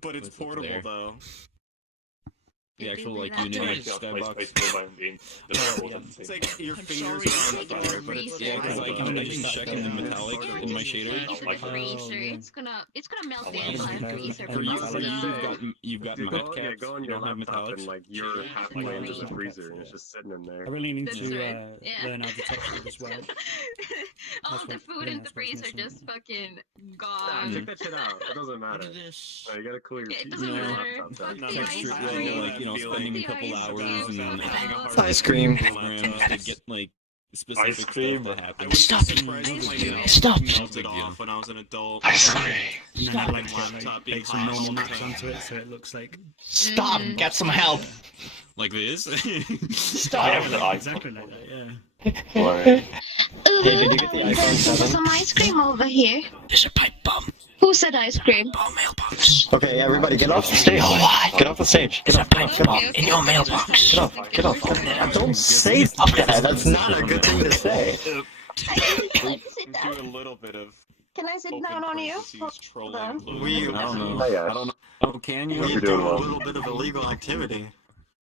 But it's portable there. though. The actual like that unit does. skybox. It's like your I'm fingers sorry, are on it's fire, like but it's a Yeah, because I can check in the metallic Don't in my just shader. put it in the freezer. It's gonna melt Oh, the wow. entire freezer. For you, It's you've got Dude, matte go caps. on You your don't have laptop metallics. and like you're halfway into the freezer and it's just sitting in there. I really need That's to right, yeah. learn how to touch it as well. All That's the what- food yeah, in the that's what's freezer missing. just fucking Nah, gone. take that shit out. It doesn't matter. this? You gotta cool your It PC doesn't on your matter. laptop. Fuck That's the it. ice Texture cream. well, like, you know, spending a couple hours and Ice cream. programs to get like specific Ice cream. stuff to I happen. was Stop. surprised when my laptop Stop. melted off when I was an adult. Ice cream. And then I'd like to Laptop being bake some hot normal all the maps time. onto it so it looks like... Stop. Get some help. Like this. Stop. Exactly like that, yeah. Hey, Hey, did you get the iPhone 7? some ice cream over here. There's a pipe bomb. Who said ice cream? Mailbox. Okay, everybody, get off the stage. Get off the stage. Get off. Get off. In your mailbox. Get off. Get off. Don't say that. That's not a good thing to say. Sit down. Do a little bit of Can I sit open down on you? parentheses trolling. on. included. I don't know. Hey, I don't know. Oh, can you? Hope you're do doing a well. little bit of illegal activity.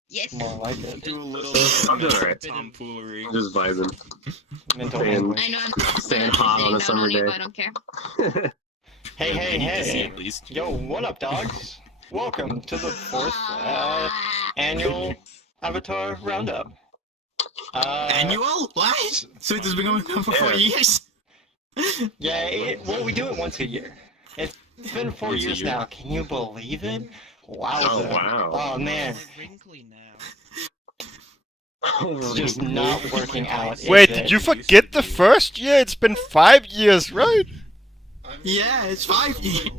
Yes. More like it. Do a little I'm doing bit alright. of tomfoolery. I'm just vibing. Mental Staying- anguish. I know I'm Staying hot on a summer you, day. but I don't care. Hey, hey, I need to see hey. at least. Yo, what up, dogs? Welcome to the fourth annual Avatar Roundup. Annual? What? So it has been going on for 4 years? Yeah, well, we do it once a year. It's been 4 Once a years year. now. Can you believe it? Wowza. Oh, wow. Oh, man. Wrinkly now. It's just not working out. Wait, is did it? you forget the first year? It's been 5 years, right? Yeah, it's 5 years.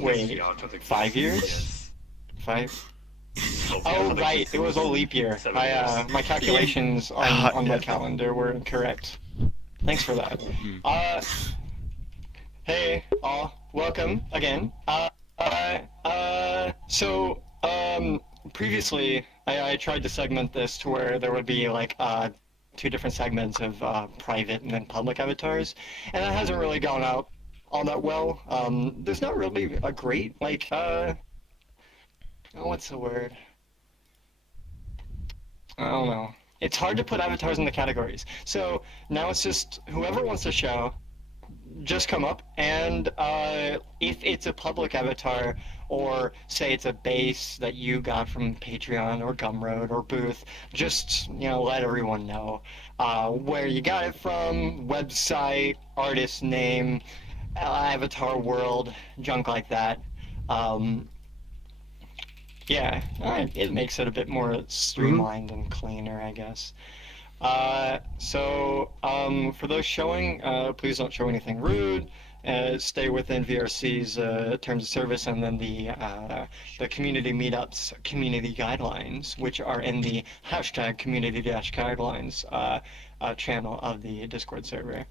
Wait, 5 years? 5? Oh, right. It was a leap year. My calculations on my calendar were incorrect. Thanks for that. Hey, all. Welcome again. Previously, I tried to segment this to where there would be, like, 2 different segments of private and then public avatars, and that hasn't really gone out all that well. There's not really a great, like, what's the word? I don't know. It's hard to put avatars in the categories. So now it's just whoever wants to show, just come up, and if it's a public avatar, or say it's a base that you got from Patreon or Gumroad or Booth, just, you know, let everyone know where you got it from, website, artist name, avatar world, junk like that. Yeah, it makes it a bit more streamlined and cleaner, I guess. For those showing, please don't show anything rude. Stay within VRC's terms of service, and then the community meetups, community guidelines, which are in the hashtag community-guidelines channel of the Discord server.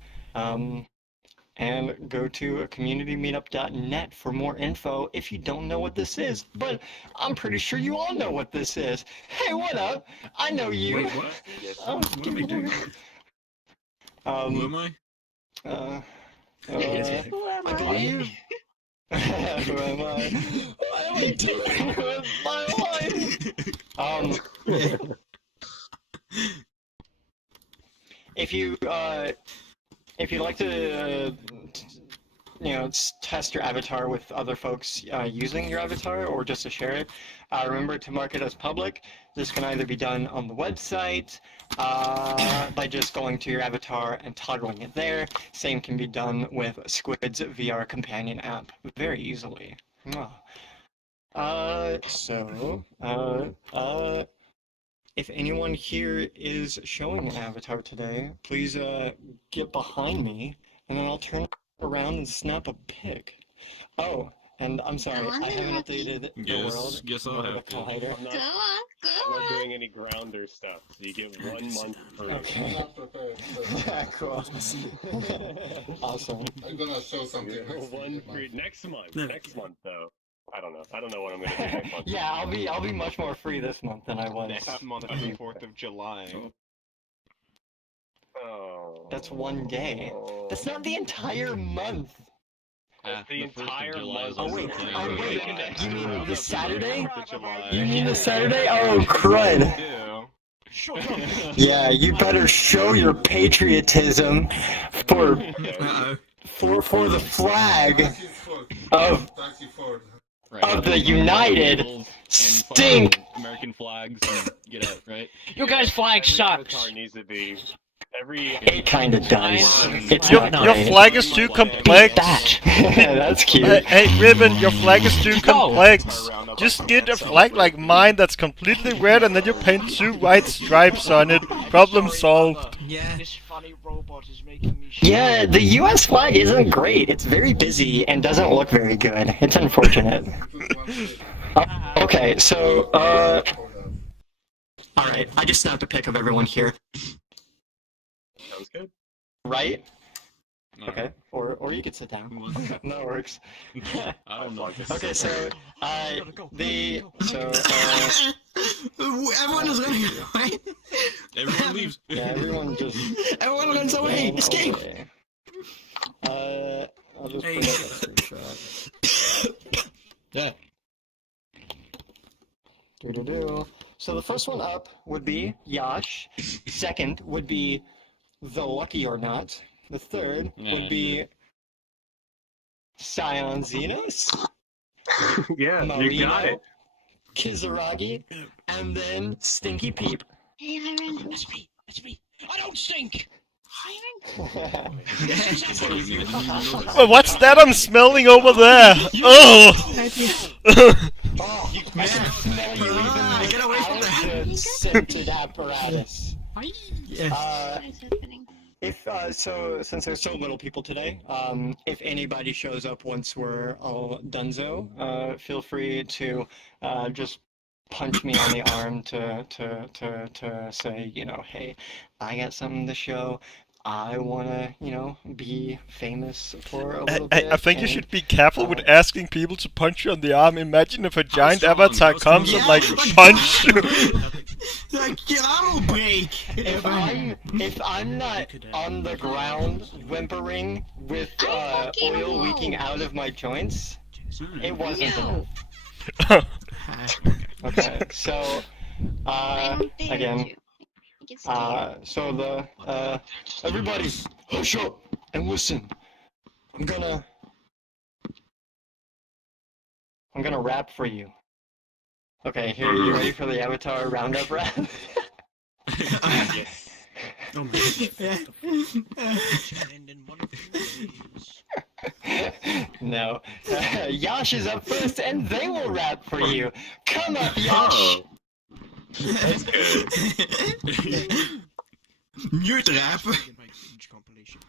And go to communitymeetup.net for more info if you don't know what this is. But I'm pretty sure you all know what this is. Hey, what up? I know you. Wait, what? What are we doing? Who am I? Who am I? Who am I? What am I doing with my life? If you'd like to, you know, test your avatar with other folks using your avatar, or just to share it, remember to mark it as public. This can either be done on the website by just going to your avatar and toggling it there. Same can be done with Squid's VR companion app very easily. If anyone here is showing an avatar today, please get behind me, and then I'll turn around and snap a pic. Oh, and I'm sorry, I haven't updated the world. Yes, I'll nor the have to. collider. I'm Go not, on, I'm go not on. doing any grounder stuff. So you get 1 month for Okay. Cool. Awesome. I'm gonna show something. one free next month. No. Next month though. I don't know. I don't know what I'm gonna do next month. Yeah, I'll be much more free this month than I was. Next month on the 4th of July. Oh. That's one day. That's not the entire month. The entire month. Oh wait, Yeah. wait. You mean the Saturday? 4th of July. You mean the Saturday? Oh crud! Yeah. Yeah, you better show your patriotism for Uh-oh. for the flag of the United Stink. American flags and get out, right? You guys' flag Every sucks. avatar needs to be every. It kinda does. It's Your not your great. flag is too complex. That. That's cute. Hey, Ribbon, your flag is too No. complex. Just get a flag like mine that's completely red and then you paint 2 white stripes on it. Problem solved. Yeah. This funny robot is making me Yeah, the U.S. flag isn't great. It's very busy and doesn't look very good. It's unfortunate. Okay, so, alright, I just snapped a pic of everyone here. Sounds good. Right? No. Okay. Or you could sit down. That works. I don't know. Okay, so, Everyone is running away. Everyone leaves. yeah, everyone just... Everyone runs away. Escape. Okay. I'll just bring up a screenshot. Yeah. Do-do-do. So the first one up would be Yash. Second would be The Lucky or Not. The third would be Scion Xenos, Yeah, you Marino, got it. Kazuragi, and then Stinky Peep. Hey, Iron. That's me. That's me. I don't stink. Well, what's that I'm smelling over there? Oh! Oh, I can smell you even Get away from without that. the scented apparatus. Yes. What is happening? If so, since there's so little people today, if anybody shows up once we're all donezo, feel free to just punch me on the arm to say, you know, hey, I got something to show. I wanna, you know, be famous for a little bit. I think you and, should be careful with asking people to punch you on the arm. Imagine if a giant avatar comes and like punch you. Like, your arm will break. If I'm not on the ground whimpering with oil leaking out of my joints, it wasn't No. enough. Okay, so I don't dare again, you. You can stay. so the everybody hush up and listen. I'm gonna rap for you. Okay, here, you ready for the Avatar Roundup rap? Yes. Oh my gosh. And in one of two ways. No. Yash is up first and they will rap for you. Come up, Yash! That's good. Mute rap. Get my huge compilation.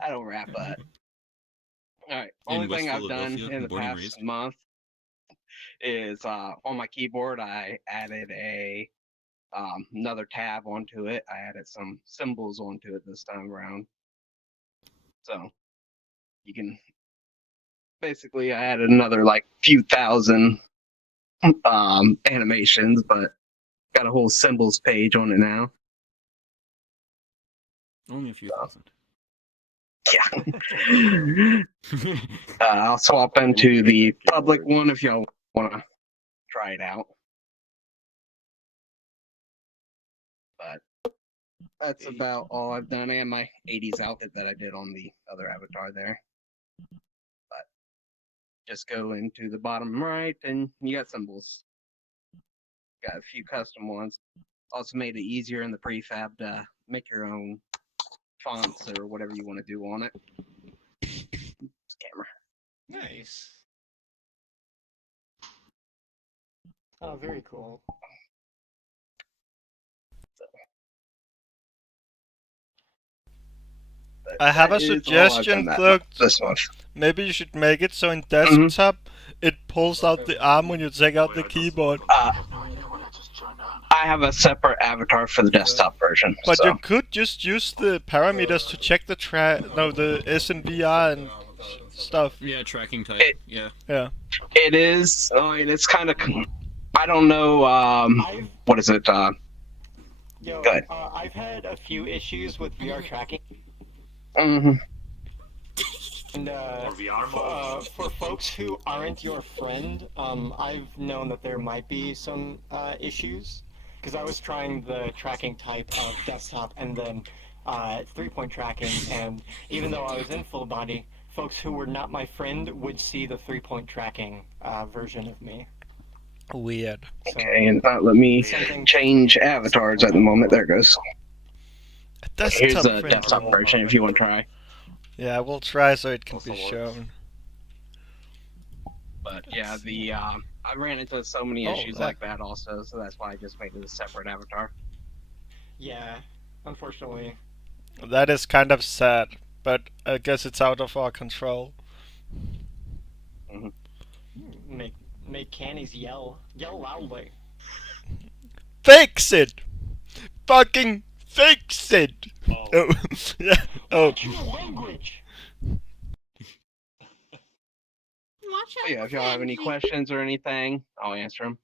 I don't rap, but alright. Only thing West I've done Philadelphia, in the born and past raised. month is on my keyboard I added a another tab onto it. I added some symbols onto it this time around. So you can basically I added another like few thousand animations, but got a whole symbols page on it now. Only a few thousand. Yeah. I'll swap into the public one if y'all want to try it out. But that's about all I've done, and my 80s outfit that I did on the other avatar there. But just go into the bottom right, and you got symbols. Got a few custom ones. Also made it easier in the prefab to make your own fonts or whatever you want to do on it. Camera. Nice. Oh, very cool. I have a That is all I've suggestion, done that Clerk. this month. Maybe you should make it so in desktop it pulls out the arm when you take out the keyboard. I have a separate avatar for the desktop version. But so. you could just use the parameters to check the the SNVR and stuff. Yeah, tracking type. Yeah. Yeah. It is. I mean, it's kind of. I don't know. What is it? Yo, Good. I've had a few issues with VR tracking. Mm-hmm. And for folks who aren't your friend, I've known that there might be some issues, because I was trying the tracking type of desktop and then 3-point tracking, and even though I was in full body, folks who were not my friend would see the 3-point tracking version of me. Weird. Okay, and not let me change avatars at the moment. There it goes. Here's a desktop version if you want to try. Yeah, we'll try so it can be shown. But yeah, I ran into so many issues like that also, so that's why I just made it a separate avatar. Yeah, unfortunately. That is kind of sad, but I guess it's out of our control. Make cannies yell loudly. Fix it! Fucking fix it! Oh, yeah. Oh. Language. So yeah, if y'all have any questions or anything, I'll answer them.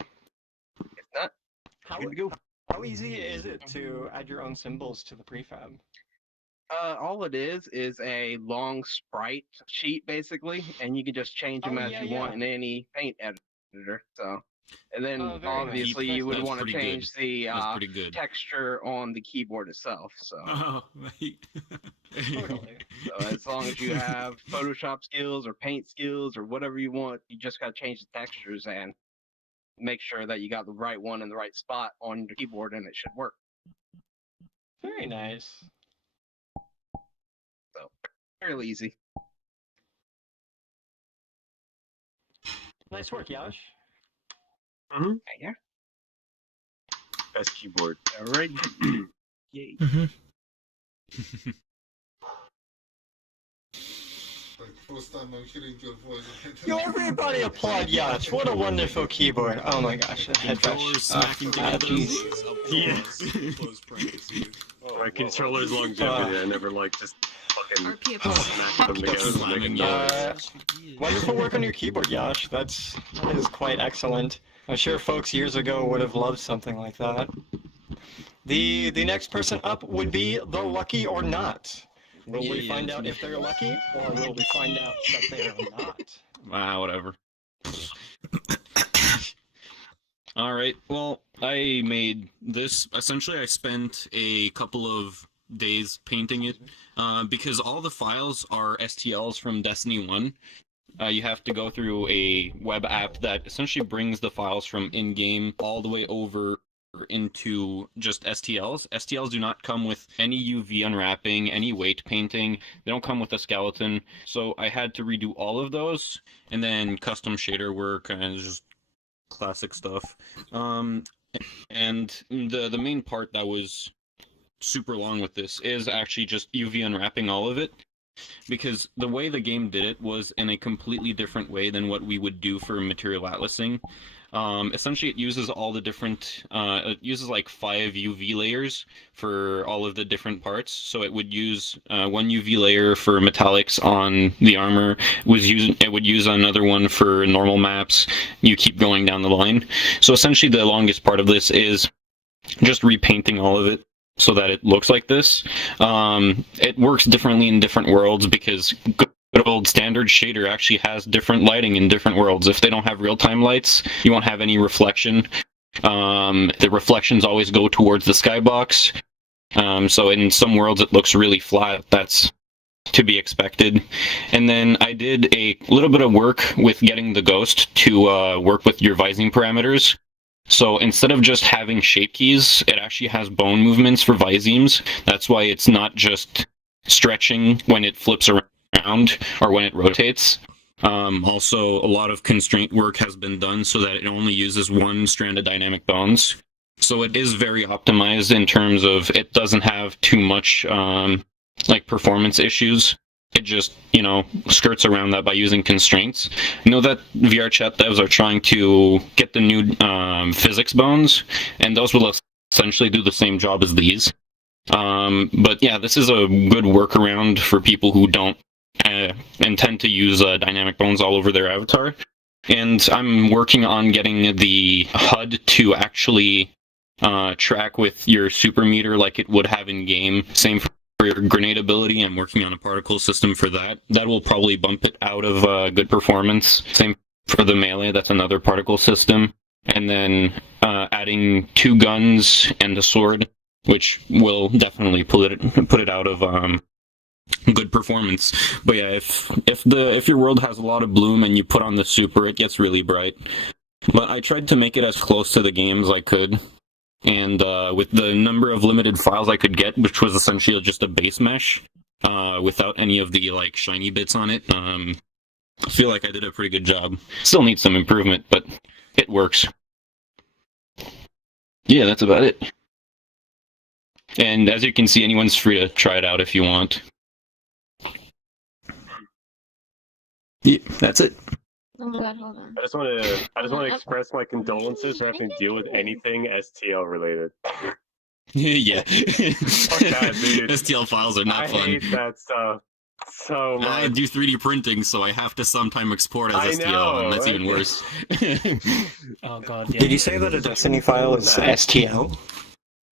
If not, good to go. How easy is it to add your own symbols to the prefab? All it is a long sprite sheet basically, and you can just change them as you want in any paint editor. So, and then obviously you would want to change the texture on the keyboard itself. So, Totally. So as long as you have Photoshop skills or paint skills or whatever you want, you just got to change the textures and make sure that you got the right one in the right spot on your keyboard, and it should work. Very nice. So, fairly easy. Nice work, Yash. Mm-hmm. Yeah. Best keyboard. All right. Yay. First time I'm hearing your voice. Yo, everybody applaud Yash. What a wonderful keyboard. Oh my gosh. Controllers smacking together. Yes. My controller's longevity, I never like just fucking smack them together to make a noise. Wonderful work on your keyboard, Yash. That is quite excellent. I'm sure folks years ago would have loved something like that. The next person up would be the lucky or not. Will we find out if they're lucky, or will we find out that they are not? Whatever. Alright, well, I made this. Essentially, I spent a couple of days painting it, because all the files are STLs from Destiny 1. You have to go through a web app that essentially brings the files from in-game all the way over into just STLs. STLs do not come with any UV unwrapping, any weight painting. They don't come with a skeleton. So I had to redo all of those, and then custom shader work and just classic stuff. And the main part that was super long with this is actually just UV unwrapping all of it, because the way the game did it was in a completely different way than what we would do for material atlasing. Essentially, it uses all the different, it uses like 5 UV layers for all of the different parts. So it would use one UV layer for metallics on the armor. It would use another one for normal maps. You keep going down the line. So essentially, the longest part of this is just repainting all of it so that it looks like this. It works differently in different worlds because good old standard shader actually has different lighting in different worlds. If they don't have real-time lights, you won't have any reflection. The reflections always go towards the skybox. So in some worlds it looks really flat. That's to be expected. And then I did a little bit of work with getting the ghost to work with your vising parameters. So instead of just having shape keys, it actually has bone movements for visemes. That's why it's not just stretching when it flips around or when it rotates. Also, a lot of constraint work has been done so that it only uses one strand of dynamic bones. So it is very optimized in terms of it doesn't have too much like performance issues. It just, skirts around that by using constraints. I know that VRChat devs are trying to get the new physics bones, and those will essentially do the same job as these. But yeah, this is a good workaround for people who don't intend to use dynamic bones all over their avatar. And I'm working on getting the HUD to actually track with your super meter like it would have in game. Same your grenade ability. I'm working on a particle system for that. That will probably bump it out of good performance. Same for the melee. That's another particle system. And then adding 2 guns and a sword, which will definitely put it out of good performance. But yeah, if your world has a lot of bloom and you put on the super, it gets really bright. But I tried to make it as close to the game as I could. And with the number of limited files I could get, which was essentially just a base mesh, without any of the like shiny bits on it, I feel like I did a pretty good job. Still needs some improvement, but it works. Yeah, that's about it. And as you can see, anyone's free to try it out if you want. Yeah, that's it. Oh my god, hold on. I just want to express my condolences for having to deal with anything STL related. Yeah. Fuck that, dude. STL files are not fun. I hate that stuff so much. I do 3D printing, so I have to sometimes export as STL, and that's even worse. Oh god, yeah. Did you say that a Destiny file is STL?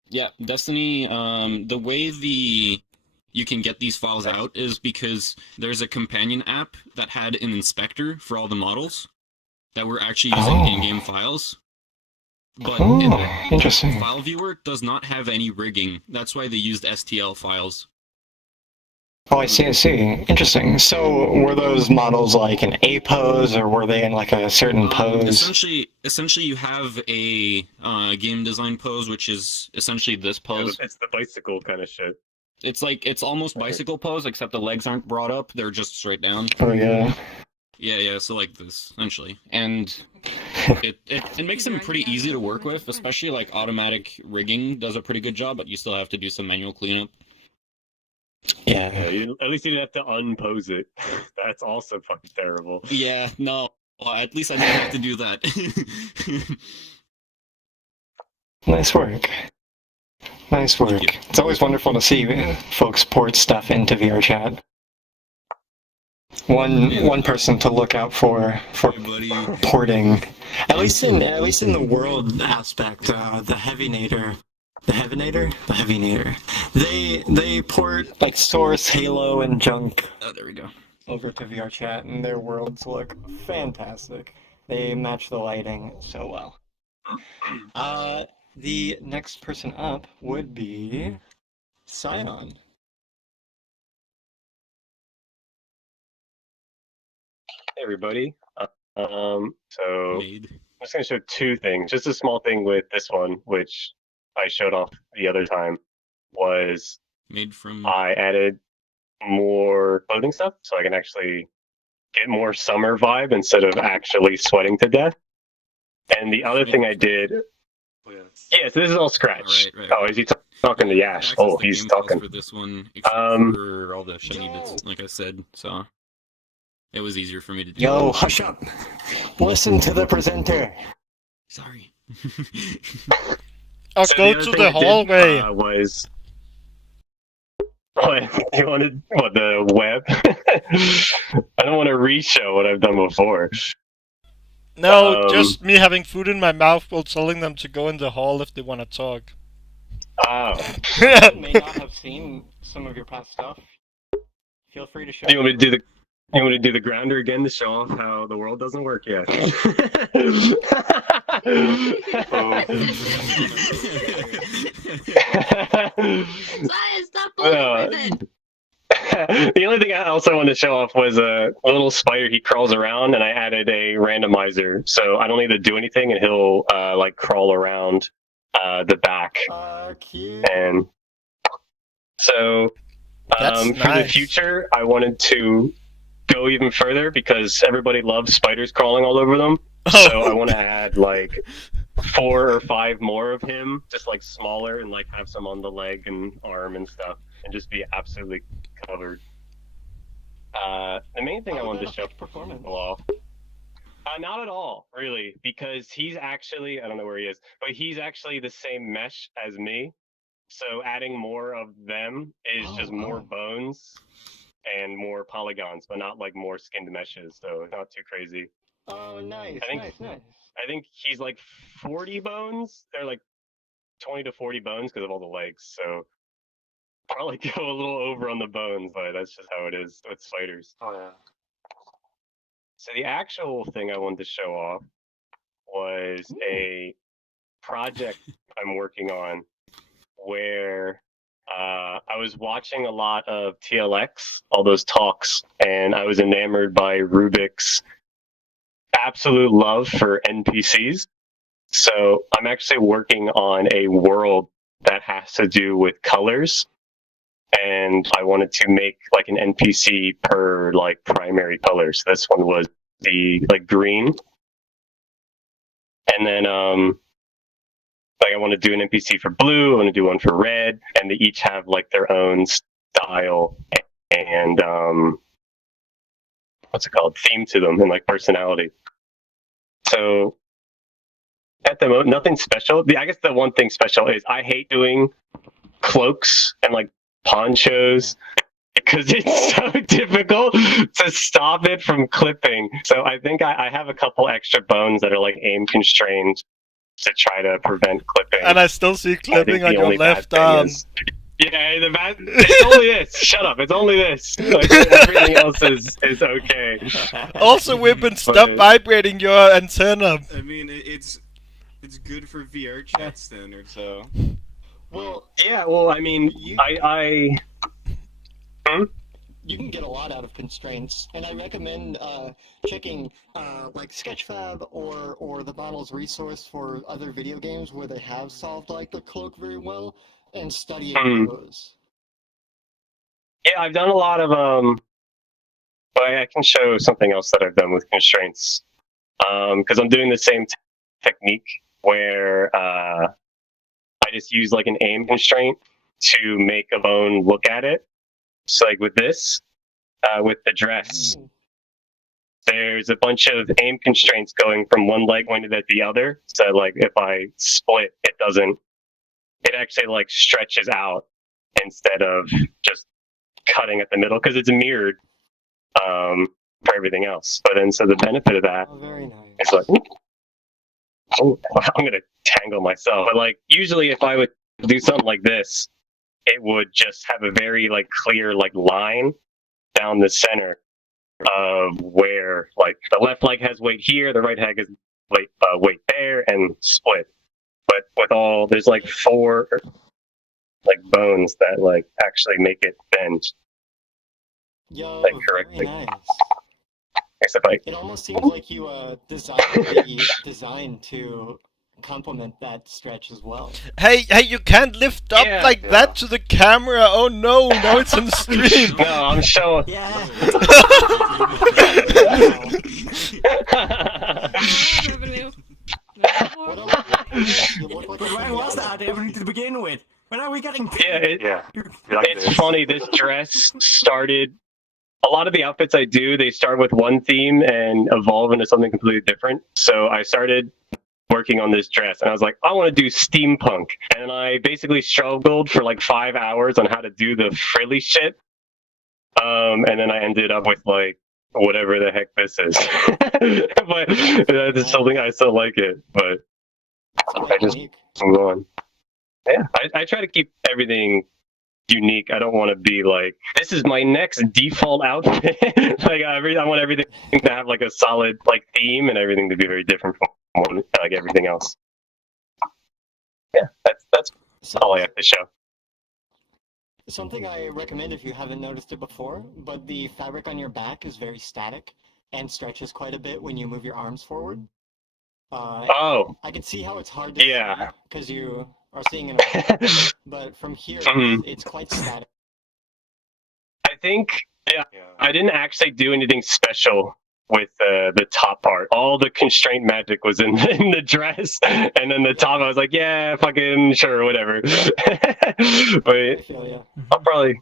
Yeah, Destiny, the way you can get these files out is because there's a companion app that had an inspector for all the models that were actually using in-game files. But interesting. the file viewer does not have any rigging. That's why they used STL files. Oh, I see. Interesting. So, were those models like an A pose, or were they in like a certain pose? Essentially, you have a game design pose, which is essentially this pose. Yeah, it's the bicycle kind of shit. It's almost bicycle pose, except the legs aren't brought up; they're just straight down. Oh yeah. Yeah. So like this, essentially, and it makes them pretty easy to work with, especially like automatic rigging does a pretty good job, but you still have to do some manual cleanup. Yeah. At least you didn't have to unpose it. That's also fucking terrible. Yeah, no. Well, at least I didn't have to do that. Nice work. Nice work. It's always wonderful to see folks port stuff into VRChat. One person to look out for porting. At least in the world aspect, the Heavinator. The Heavinator. They port like Source, Halo, and junk. Oh, there we go. Over to VRChat, and their worlds look fantastic. They match the lighting so well. The next person up would be Scion. Hey everybody. So I'm just gonna show 2 things. Just a small thing with this one, which I showed off the other time, was made from. I added more clothing stuff, so I can actually get more summer vibe instead of actually sweating to death. And the other thing I did, yeah, so this is all scratch. Right. Oh, is he talking to Yash? Oh, he's talking. For this one, except for all the shiny bits, like I said, so it was easier for me to do. Yo, hush up! Listen to the presenter. Sorry. I'll go to the hallway. Was what you wanted? What, the web? I don't want to re-show what I've done before. No, just me having food in my mouth while telling them to go in the hall if they want to talk. Oh. You may not have seen some of your past stuff. Feel free to show. You want me to do the grounder again to show off how the world doesn't work yet? Stop bullying women. The only thing I also wanted to show off was a little spider. He crawls around, and I added a randomizer, so I don't need to do anything, and he'll like crawl around the back. Cute. And so for the future, I wanted to go even further because everybody loves spiders crawling all over them. So I want to add like 4 or 5 more of him, just like smaller, and like have some on the leg and arm and stuff, and just be absolutely covered. The main thing I wanted to show off. Not at all, really, because he's actually, I don't know where he is, but he's actually the same mesh as me. So adding more of them is just more bones and more polygons, but not like more skinned meshes, so it's not too crazy. Oh, nice, nice. I think he's like 40 bones. They're like 20 to 40 bones because of all the legs, so probably go a little over on the bones, but that's just how it is with spiders. Oh yeah. So the actual thing I wanted to show off was a project I'm working on where I was watching a lot of TLX, all those talks, and I was enamored by Rubik's absolute love for NPCs. So I'm actually working on a world that has to do with colors, and I wanted to make like an NPC per like primary color. So this one was the like green, and then like I want to do an NPC for blue, I want to do one for red, and they each have like their own style and what's it called, theme to them and like personality. So at the moment, nothing special. I guess the one thing special is I hate doing cloaks and like ponchos because it's so difficult to stop it from clipping. So I think I have a couple extra bones that are like aim constrained to try to prevent clipping. And I still see clipping on your left arm. Yeah, it's only this. Shut up. It's only this. Like, everything else is okay. Also, Whippin, stop vibrating your antenna. I mean, it's good for VRChat standards, so. Well, yeah. Well, I mean, You can get a lot out of constraints, and I recommend checking like Sketchfab or the model's resource for other video games where they have solved like the cloak very well, and studying those. Yeah, I've done a lot of but I can show something else that I've done with constraints. Because I'm doing the same technique where I just use like an aim constraint to make a bone look at it. So like with this, with the dress, there's a bunch of aim constraints going from one leg pointed at the other. So like if I split, it actually like stretches out instead of just cutting at the middle because it's mirrored for everything else. But then so the benefit of that is like, oh, I'm gonna tangle myself. But like usually if I would do something like this, it would just have a very like clear like line down the center of where like the left leg has weight here, the right leg has weight there, and split. But with all there's like 4 like bones that like actually make it bend. Yo, like correctly. very nice. Except like It almost seems like you designed the design to complement that stretch as well. Hey, you can't lift up like that to the camera. Oh no, now it's on stream. No, I'm showing. Yeah. But when was that everything to begin with? When are we getting? It's funny. This dress started. A lot of the outfits I do, they start with one theme and evolve into something completely different. So I started working on this dress, and I was like, I want to do steampunk, and I basically struggled for like 5 hours on how to do the frilly shit. And then I ended up with like whatever the heck this is. But it's something I still like it, but I just move on. Yeah, I try to keep everything unique. I don't want to be like, this is my next default outfit. Like I want everything to have like a solid like theme and everything to be very different from like everything else. Yeah, that's all I have to show. Something I recommend if you haven't noticed it before, but the fabric on your back is very static and stretches quite a bit when you move your arms forward. I can see how it's hard to see because you are seeing it, but from here it's quite static. I think I didn't actually do anything special with the top part. All the constraint magic was in the dress, and then the top I was like, yeah, fucking sure, whatever. But I'll probably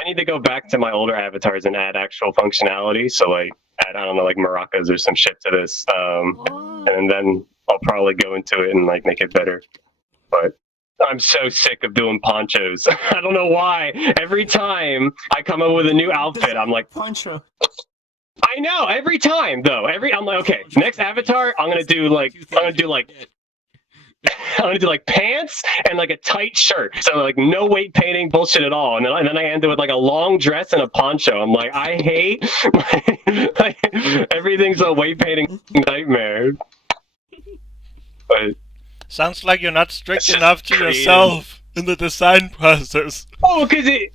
I need to go back to my older avatars and add actual functionality. So like add, I don't know, like maracas or some shit to this, and then I'll probably go into it and like make it better. But I'm so sick of doing ponchos. I don't know why. Every time I come up with a new outfit, I'm like, poncho. I know. Every time though, I'm like, okay, next avatar, I'm gonna do like I want to do like pants and like a tight shirt. So like no weight painting bullshit at all. And then I ended with like a long dress and a poncho. I'm like, I hate like, everything's a weight painting nightmare. But sounds like you're not strict just enough to creative. yourself in the design process. Oh, because it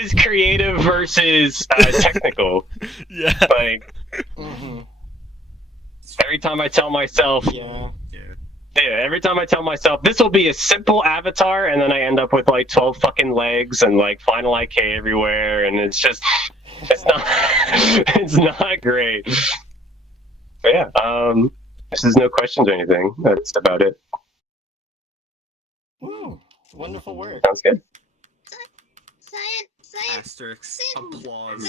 is creative versus technical. Yeah. Like every time I tell myself, every time I tell myself this will be a simple avatar, and then I end up with like 12 fucking legs and like final IK everywhere, and it's just it's not great. But yeah, this is no questions or anything. That's about it. Woo! Wonderful work. Sounds good. Scion, Asterisks. Applause.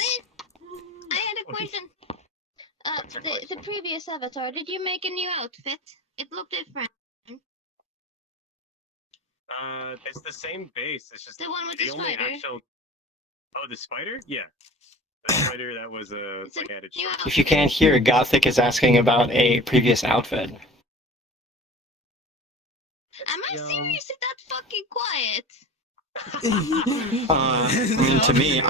I had a question. The previous avatar, did you make a new outfit? It looked different. It's the same base. It's just The one with the only spider? actual. Oh, the spider? Yeah, the spider that was like added. If you can't hear, Gothic is asking about a previous outfit. Am I seriously that fucking quiet? To me,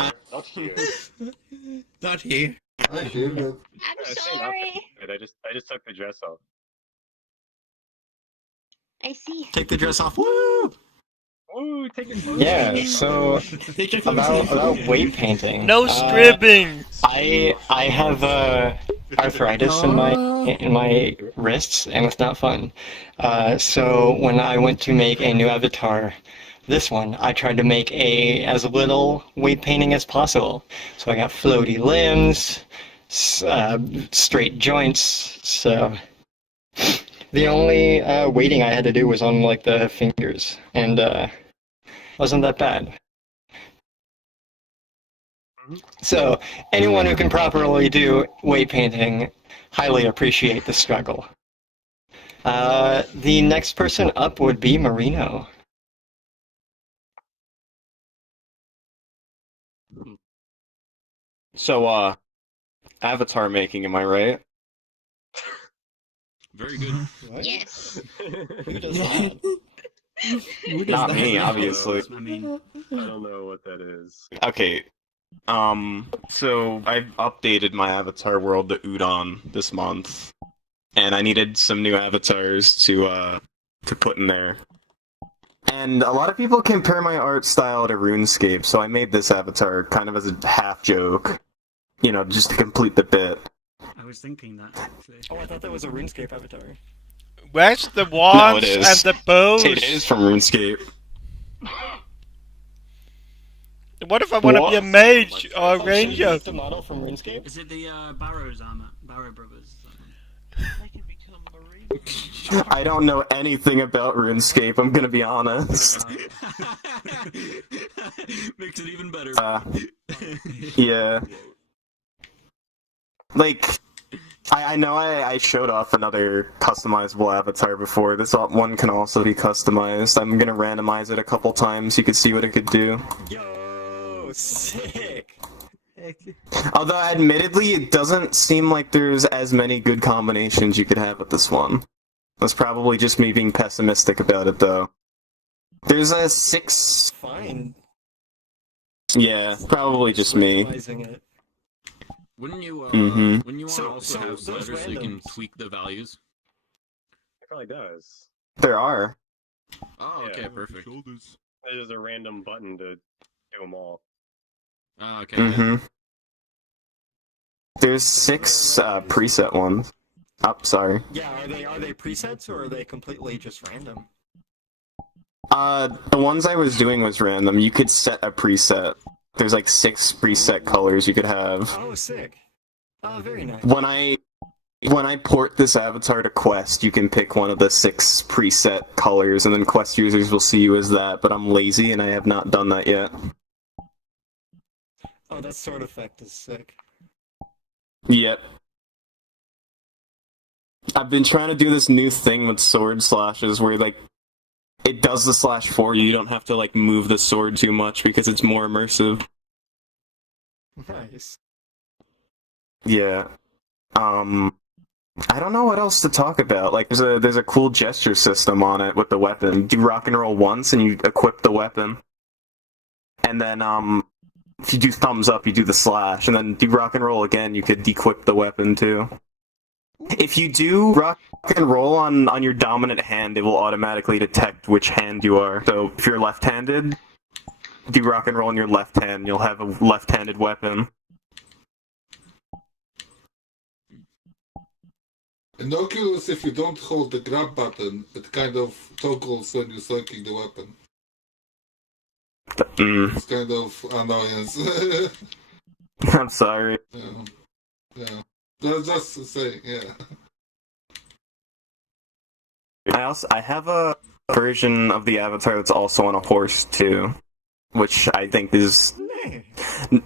Not here. I'm sorry. I just took the dress off. I see. take the dress off. Woo! Ooh, take it. Yeah, so about weight painting. No stripping. I have arthritis in my wrists, and it's not fun. So when I went to make a new avatar, this one, I tried to make as little weight painting as possible. So I got floaty limbs, straight joints. So the only weighting I had to do was on like the fingers, and wasn't that bad. So anyone who can properly do weight painting, highly appreciate the struggle. The next person up would be Marino. So, avatar making, am I right? Very good. Yes. Who does that? Not me, obviously. I mean, I don't know what that is. Okay. So I've updated my avatar world to Udon this month, and I needed some new avatars to put in there. And a lot of people compare my art style to RuneScape, so I made this avatar kind of as a half joke, you know, just to complete the bit. I was thinking that, actually. Oh, I thought that was a RuneScape avatar. Where's the wands No, it is. and the bows? It is from RuneScape. What if I want to be a mage or a ranger? The model from RuneScape? Is it the Barrows armor? Barrow Brothers? I can become marine. I don't know anything about RuneScape, I'm gonna be honest. Makes it even better. Yeah. Like, I know I showed off another customizable avatar before. This one can also be customized. I'm gonna randomize it a couple times. You could see what it could do. Yo, sick! Although, admittedly, it doesn't seem like there's as many good combinations you could have with this one. That's probably just me being pessimistic about it, though. There's a 6... Fine. Yeah, probably just me. It. Wouldn't you, Mhm. wouldn't you want to also have sliders so you can tweak the values? It probably does. There are. Oh, okay, Yeah. perfect. There's a random button to do them all. Oh, okay. Mm-hmm. There's 6 preset ones. Oh, sorry. Yeah, are they presets or are they completely just random? The ones I was doing was random. You could set a preset. There's like 6 preset colors you could have. Oh, sick. Oh, very nice. When I port this avatar to Quest, you can pick one of the 6 preset colors, and then Quest users will see you as that, but I'm lazy and I have not done that yet. Oh, that sword effect is sick. Yep. I've been trying to do this new thing with sword slashes where, like, it does the slash for you. You don't have to, like, move the sword too much because it's more immersive. Nice. Yeah. I don't know what else to talk about. Like, there's a cool gesture system on it with the weapon. You do rock and roll once, and you equip the weapon. And then, if you do thumbs up, you do the slash, and then do rock and roll again, you could dequip the weapon too. If you do rock and roll on your dominant hand, it will automatically detect which hand you are. So if you're left-handed, do rock and roll in your left hand, you'll have a left-handed weapon. In Oculus, if you don't hold the grab button, it kind of toggles when you're selecting the weapon. It's kind of annoyance. I'm sorry. Yeah. That's just to say, yeah. I have a version of the avatar that's also on a horse too, which I think is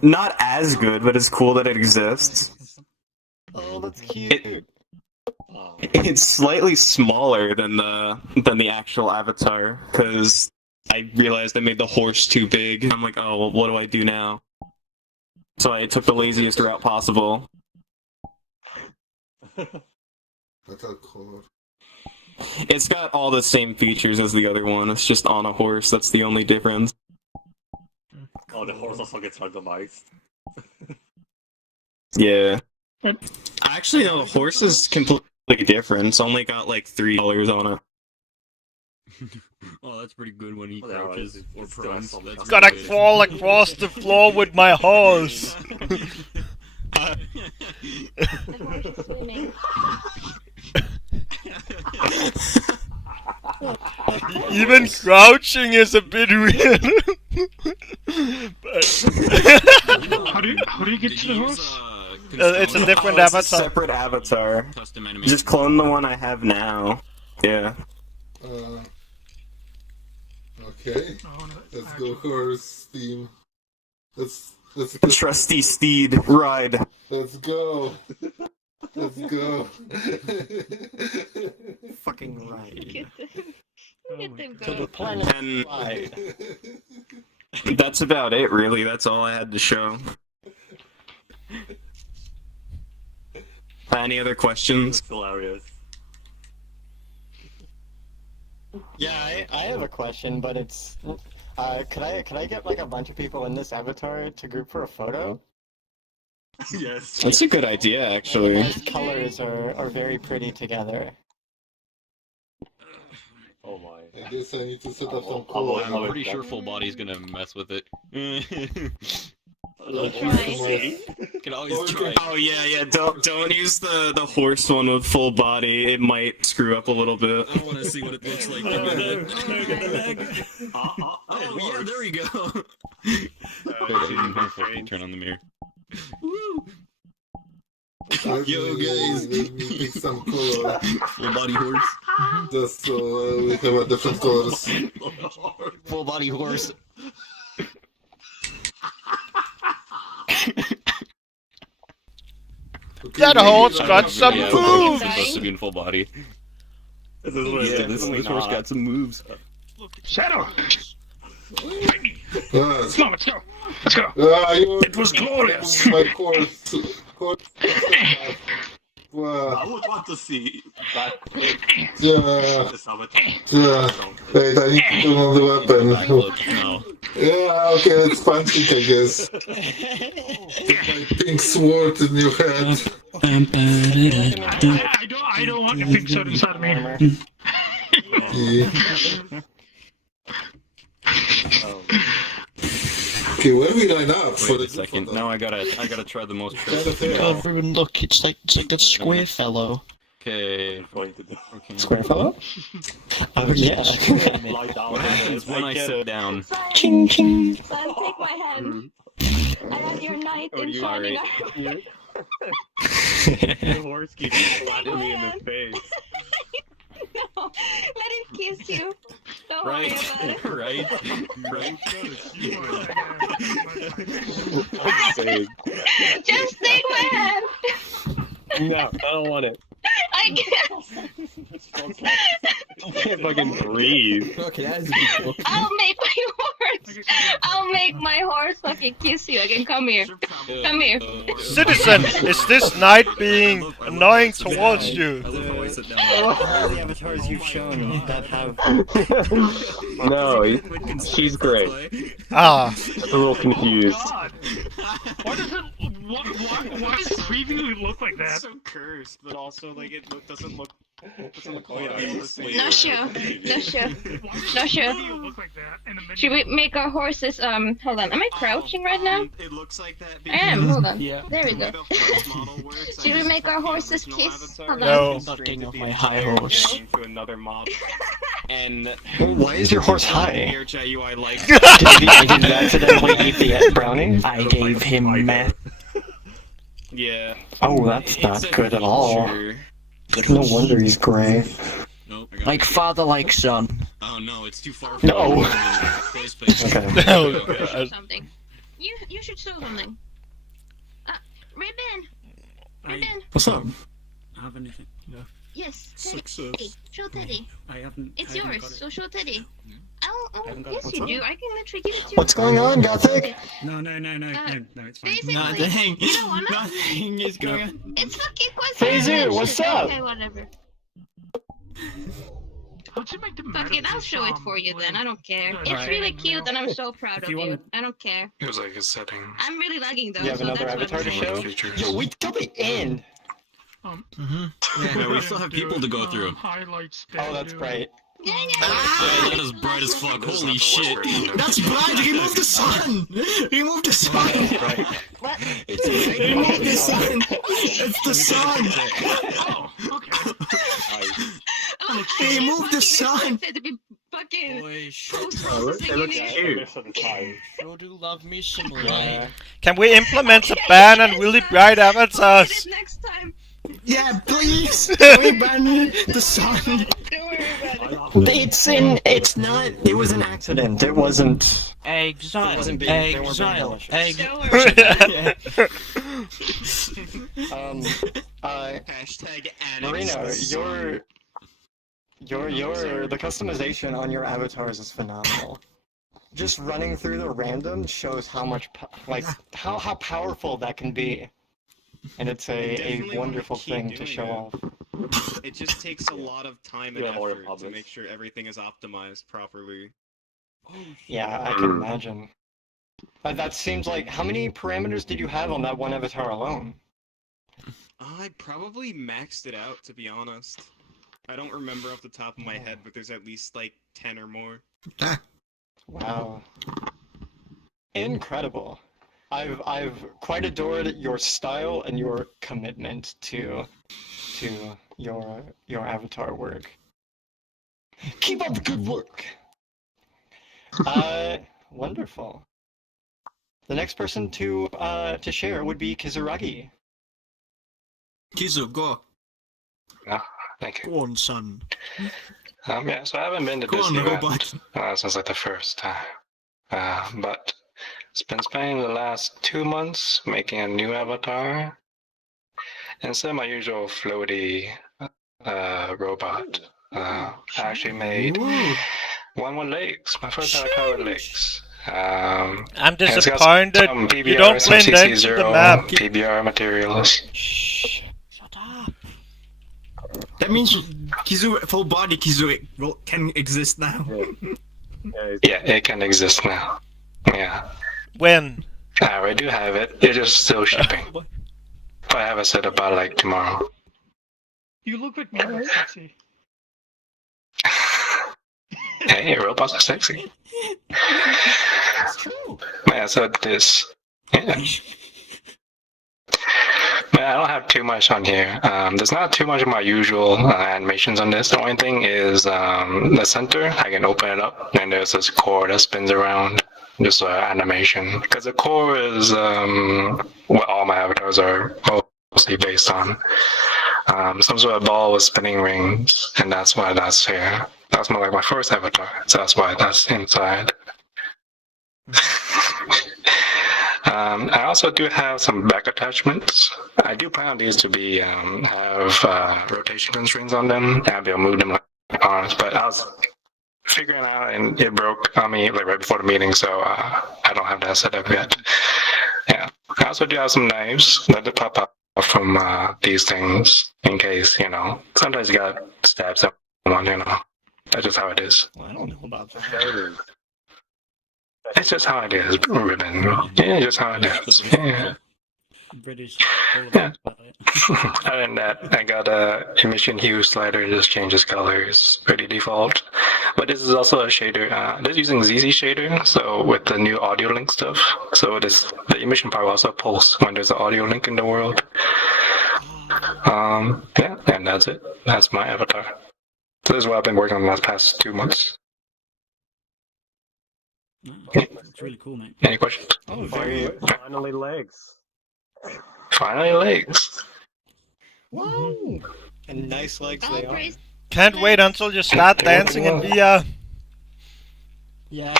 not as good, but it's cool that it exists. Oh, that's cute. It's slightly smaller than the actual avatar, because I realized I made the horse too big. I'm like, oh, well, what do I do now? So I took the laziest route possible. That's cool. It's got all the same features as the other one. It's just on a horse. That's the only difference. Oh, the horse also gets randomized. Yeah. Actually, no, the horse is completely different. It's only got like 3 colors on it. Oh, that's pretty good when he crouches or prones. Gotta crawl across the floor with my horse. Even crouching is a bit weird. How do you get to the horse? It's a different avatar. It's a separate avatar. Just clone the one I have now. Yeah. Okay. Let's go horse theme. Let's Trusty steed ride. Let's go. Let's go. Fucking right. To the planet. And that's about it, really. That's all I had to show. Any other questions? Hilarious. Yeah, I have a question, but it's could I get like a bunch of people in this avatar to group for a photo? Yes. That's a good idea, actually. These colors are very pretty together. Oh my. I guess I need to set up some I'm pretty sure full body's gonna mess with it. Can always try. Oh yeah. Don't use the horse one with full body. It might screw up a little bit. I want to see what it looks like. Oh yeah, there we go. Turn on the mirror. Yo guys, let me pick some color. Full body horse. Just so we have a different colors. Full body horse. That horse got some moves! It's supposed to be in full body. This horse got some moves. Shadow! Come on, let's go! Let's go! It was glorious! My course. Wow. I would want to see that. Yeah. Wait, I need to turn on the weapon. No. Yeah, okay, it's punching, I guess. My pink sword in your hand. I don't want your pink sword inside of me. Okay, where we line up for Wait a second. Now I gotta try the most. Oh, Ruben, look, it's like that square fellow. Okay. Square fellow? Oh yeah. What happens when I sit down? Ching ching. Son, take my hand. I am your knight in shining armor. The horse keeps slapping me in the face. No, let him kiss you. Don't worry about it. Right. Just take my hand. No, I don't want it. I guess. I can't fucking breathe. Okay, that's I'll make my horse. I'll make my horse fucking kiss you again. Come here. Come here. Citizen, is this knight being annoying towards you? All the avatars you've shown that have. No, she's great. Ah. Just a little confused. Why does it? Why does it previously look like that? It's so cursed, but also like it doesn't look. No show. No show. No show. Should we make our horses? Hold on. Am I crouching right now? It looks like that. I am. Hold on. Yeah. There we go. Should we make our horses kiss? Hold on. No. Not getting off my high horse. To another mob. And Why is your horse high? VRChat UI like. Did you accidentally eat the brownie? I gave him meth. Yeah. Oh, that's not good at all. Sure. No wonder he's gray. Nope. Like father, like son. Oh no, it's too far from No. Okay. Oh, Show something. You should show something. Ribbon. Ribbon. What's up? Have anything? No. Yes. Teddy. Show Teddy. I haven't. It's I haven't yours. got it. So show Teddy. Oh, haven't got it. yes What's you up? do. I can literally give it to you. What's going on, Gothic? No, it's fine. Basically, Nothing. you don't wanna? Nothing is going on. It's fucking Phaser, what's up? Okay, whatever. How'd you make the Fuck it, I'll show it for you then. I don't care. It's Alright. really cute and I'm so proud of you you. wanna- I don't care. It was like a setting. I'm really lagging though. You have so another that's avatar what to I'm show? Features. Yo, wait till the end. Yeah, we still have people to go through. Highlights. Oh, that's bright. Yeah. Yeah, that is bright as fuck. Holy shit. That's bright. Remove the sun. Remove the sun. What? Remove the sun. It's the sun. Oh, okay. Remove the sun. To be fucking Boy, sure It looks cute. do love me some rain. Can we implement a ban on really bright avatars? Next time. Yeah, please. Can we ban the sun? Don't worry about it. It's not. It was an accident. It wasn't. Exile. It wasn't being- they weren't being Exile. malicious. Don't worry. Hashtag Marino, the customization on your avatars is phenomenal. Just running through the random shows how much, how powerful that can be. And it's a Definitely wonderful wanna keep thing to doing show it. off. It just takes a lot of time and Yeah, more effort to public. make sure everything is optimized properly. Yeah, I can imagine. That seems like, how many parameters did you have on that one avatar alone? I probably maxed it out, to be honest. I don't remember off the top of my head, but there's at least like 10 or more. Wow. Incredible. I've quite adored your style and your commitment to your avatar work. Keep up the good work. Wonderful. The next person to share would be Kazuragi. Kizu, go. Thank you. Go on, son. Yeah, so I haven't been to Go this on, event robot. since like the first time. But it's been spending the last 2 months making a new avatar. Instead of my usual floaty robot, I actually made one with legs. My first avatar with legs. I'm disappointed you don't blend into the map. PBR materials. Shut up. That means Kizu, full body Kizu can exist now. Yeah, it can exist now. Yeah. When? I do have it. It's just still shipping. But I have it set up by like tomorrow. You look like more sexy. Hey, robots are sexy. It's true. Yeah, so this. Yeah. I don't have too much on here. There's not too much of my usual animations on this. The only thing is the center. I can open it up, and there's this core that spins around. Just animation. Because the core is what all my avatars are mostly based on. Some sort of ball with spinning rings, and that's why that's here. That's like my first avatar, so that's why that's inside. I also do have some back attachments. I do plan on these to be have rotation constraints on them. I'll be able to move them like arms, but figuring it out, and it broke on me like right before the meeting, so I don't have that set up yet. Yeah. I also do have some knives that pop up from these things in case, you know, sometimes you gotta stab someone, you know. That's just how it is. I don't know about that. It's just how it is, Ruben. Yeah, just how it is. Yeah. British. Yeah. Other than that, I got a emission hue slider. It just changes colors, pretty default. But this is also a shader. This is using ZZ shader, so with the new audio link stuff. So the emission power also pulse when there's an audio link in the world. Yeah, and that's it. That's my avatar. So this is what I've been working on the past 2 months. It's really cool, mate. Any questions? Oh, finally legs. Finally legs. Whoa! And nice legs they are. Can't wait until you start dancing in VR. Yeah.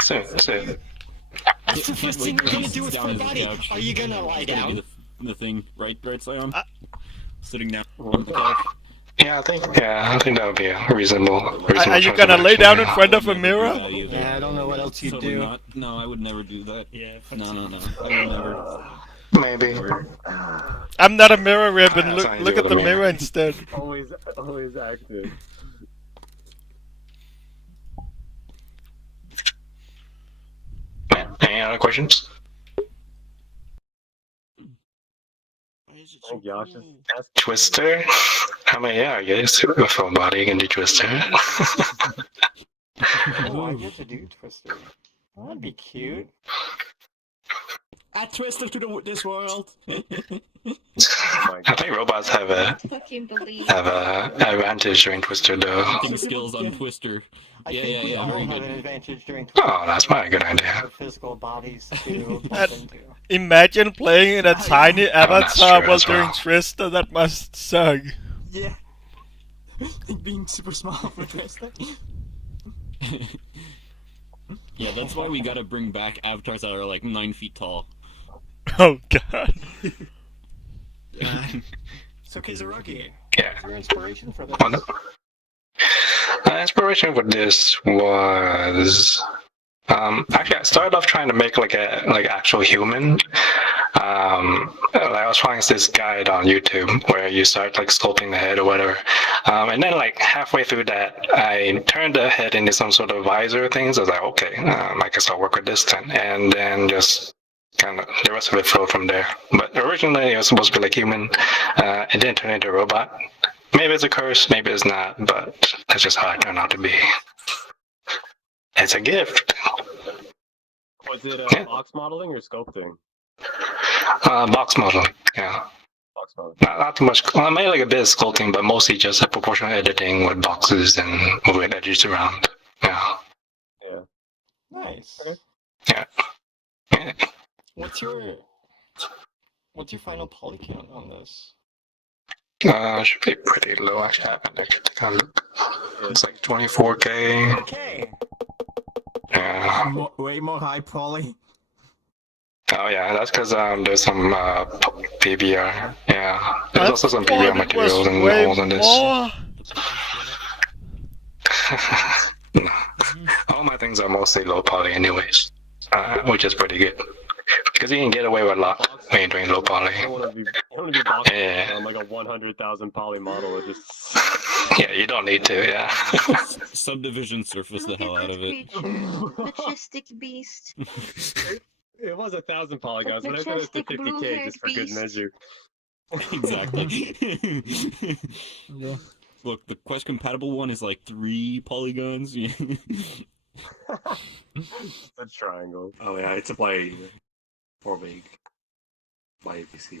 Soon. That's the first thing you're gonna do with full body. Are you gonna lie down? The thing, right, Scion? Sitting down on the couch. Yeah, I think that would be a reasonable Are you gonna lay down in front of a mirror? Yeah, I don't know what else you'd Totally do. not. No, I would never do that. Yeah. No. I would never. Maybe. I'm not a mirror ribbon. Look at the mirror instead. Always active. Any other questions? Oh gosh, Twister? I mean, yeah, I guess with a full body you can do Twister. Oh, I get to do Twister. That'd be cute. Add Twister to this world. I think robots have a advantage during Twister though. Hunting skills on Twister. Yeah. All Very have an good. advantage during Twister. Oh, that's my good idea. Our physical bodies to bump into. Imagine playing in a tiny that's avatar true while as well. doing Twister. That must suck. Yeah. Being super small for Twister. Yeah, that's why we gotta bring back avatars that are like 9 feet tall. Oh god. So Kazuragi, Yeah. your inspiration for this? Oh, no. Inspiration for this was actually I started off trying to make like actual human. I was trying this guide on YouTube where you start like sculpting the head or whatever, and then like halfway through that I turned the head into some sort of visor things. I was like, okay, I guess I'll work with this then, and then just kind of the rest of it flowed from there. But originally it was supposed to be like human. It didn't turn into a robot. Maybe it's a curse, maybe it's not, but that's just how it turned out to be. It's a gift. Was it box modeling or sculpting? Box modeling, yeah. Box modeling. Not too much. Well, I made like a bit of sculpting, but mostly just a proportional editing with boxes and moving edges around. Yeah. Yeah. Nice. Okay. Yeah. What's your final poly count on this? Should be pretty low actually. I think I look. It's like 24K. Okay. Yeah. Way more high poly. Oh yeah, that's because there's some PBR. Yeah, there's also some PBR materials and holes in this. No. All my things are mostly low poly anyways, which is pretty good. Because you can get away with a lot when you're doing low poly. I want to be boxing on like a 100,000 poly model. It just Yeah, you don't need to. Yeah. Subdivision surface the hell out of it. Majestic beast. It was 1,000 polygons, but I said it's to 50K just for good measure. Exactly. Look, the Quest compatible one is like 3 polygons. It's a triangle. Oh yeah, it's by 4 big by PC.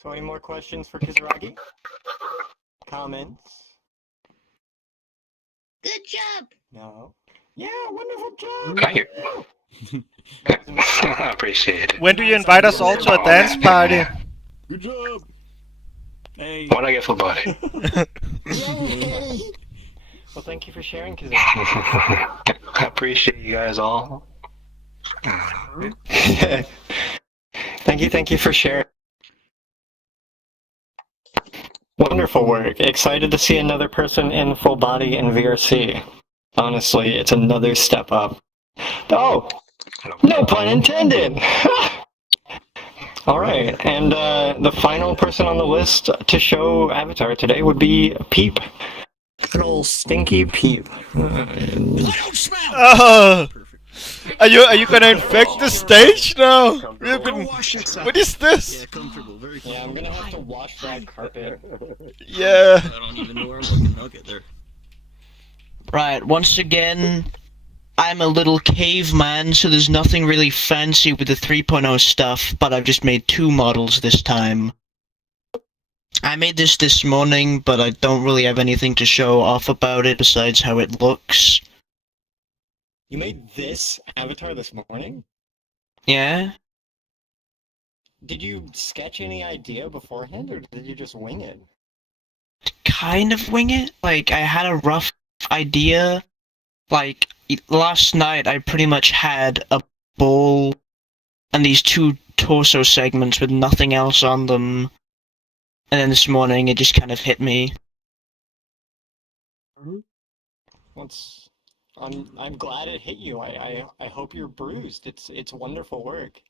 So any more questions for Kazuragi? Comments? Good job. No. Yeah, wonderful job. Thank you. I appreciate it. When do you invite us all to a dance party? Good job. Hey. When I get full body. Well, thank you for sharing, Kazuragi. I appreciate you guys all. Thank you for sharing. Wonderful work. Excited to see another person in full body in VRC. Honestly, it's another step up. Oh! No pun intended! Alright, and the final person on the list to show Avatar today would be Peep. Good old stinky Peep. Oh! Are you gonna infect the stage now? What is this? Yeah, I'm gonna have to wash that carpet. Yeah. I don't even know where I'm looking. I'll get there. Right, once again, I'm a little caveman, so there's nothing really fancy with the 3.0 stuff, but I've just made 2 models this time. I made this morning, but I don't really have anything to show off about it besides how it looks. You made this avatar this morning? Yeah? Did you sketch any idea beforehand, or did you just wing it? Kind of wing it. Like, I had a rough idea. Like, last night I pretty much had a ball and these 2 torso segments with nothing else on them. And then this morning it just kind of hit me. I'm glad it hit you. I hope you're bruised. It's wonderful work.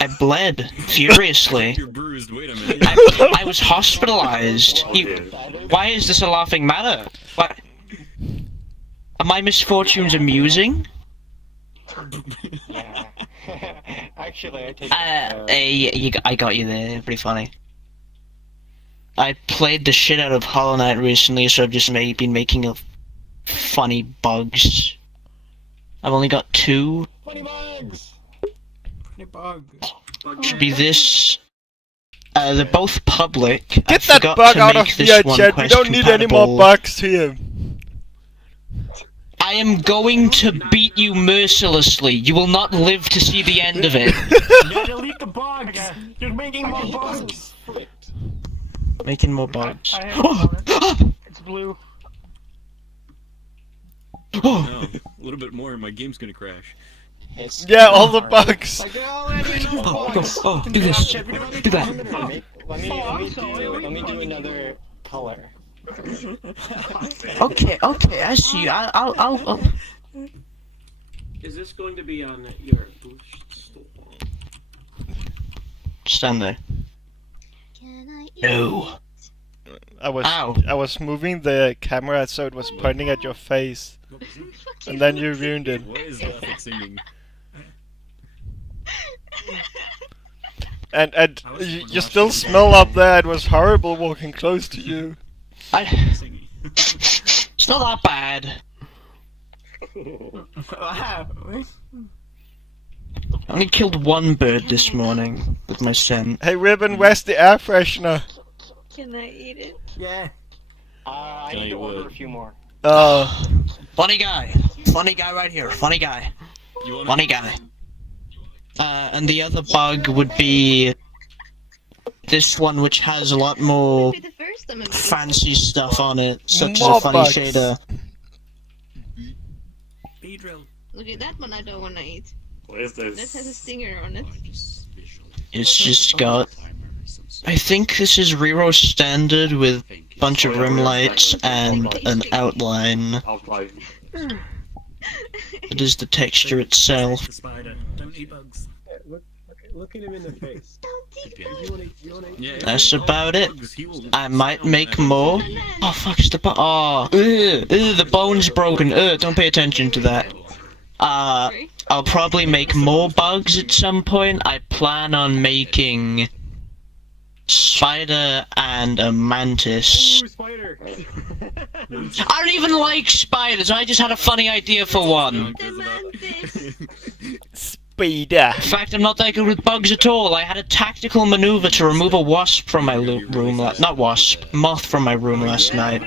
I bled furiously. You're bruised. Wait a minute. I was hospitalized. Why is this a laughing matter? What? Are my misfortunes amusing? Yeah. Actually, I take. I got you there. Pretty funny. I played the shit out of Hollow Knight recently, so I've just been making funny bugs. I've only got 2. Funny bugs. Funny bug. Should be this. They're both public. Get that bug out of VRChat. We don't need any more bugs here. I am going to beat you mercilessly. You will not live to see the end of it. Yeah, delete the bugs. You're making more bugs. Making more bugs. I have it. It's blue. No, a little bit more and my game's gonna crash. Yeah, all the bugs. Do this. Do that. Let me do another color. Okay, I see. I'll. Is this going to be on your boost store? Stand there. No. I was moving the camera so it was pointing at your face. And then you ruined it. What is that singing? And you still smell up there. It was horrible walking close to you. It's not that bad. Wow. I only killed 1 bird this morning with my scent. Hey Ribbon, where's the air freshener? Can I eat it? Yeah. I need to order a few more. Funny guy right here. Funny guy. Funny guy. And the other bug would be this one, which has a lot more fancy stuff on it, such as a funny shader. Look at that one I don't want to eat. What is this? This has a stinger on it. It's just got... I think this is Rero standard with a bunch of rim lights and an outline. It is the texture itself. Don't eat bugs. Look at him in the face. That's about it. I might make more. Oh fuck, it's the the bone's broken. Don't pay attention to that. I'll probably make more bugs at some point. I plan on making spider and a mantis. Spider. I don't even like spiders. I just had a funny idea for one. Spider. In fact, I'm not that good with bugs at all. I had a tactical maneuver to remove a wasp from my room moth from my room last night.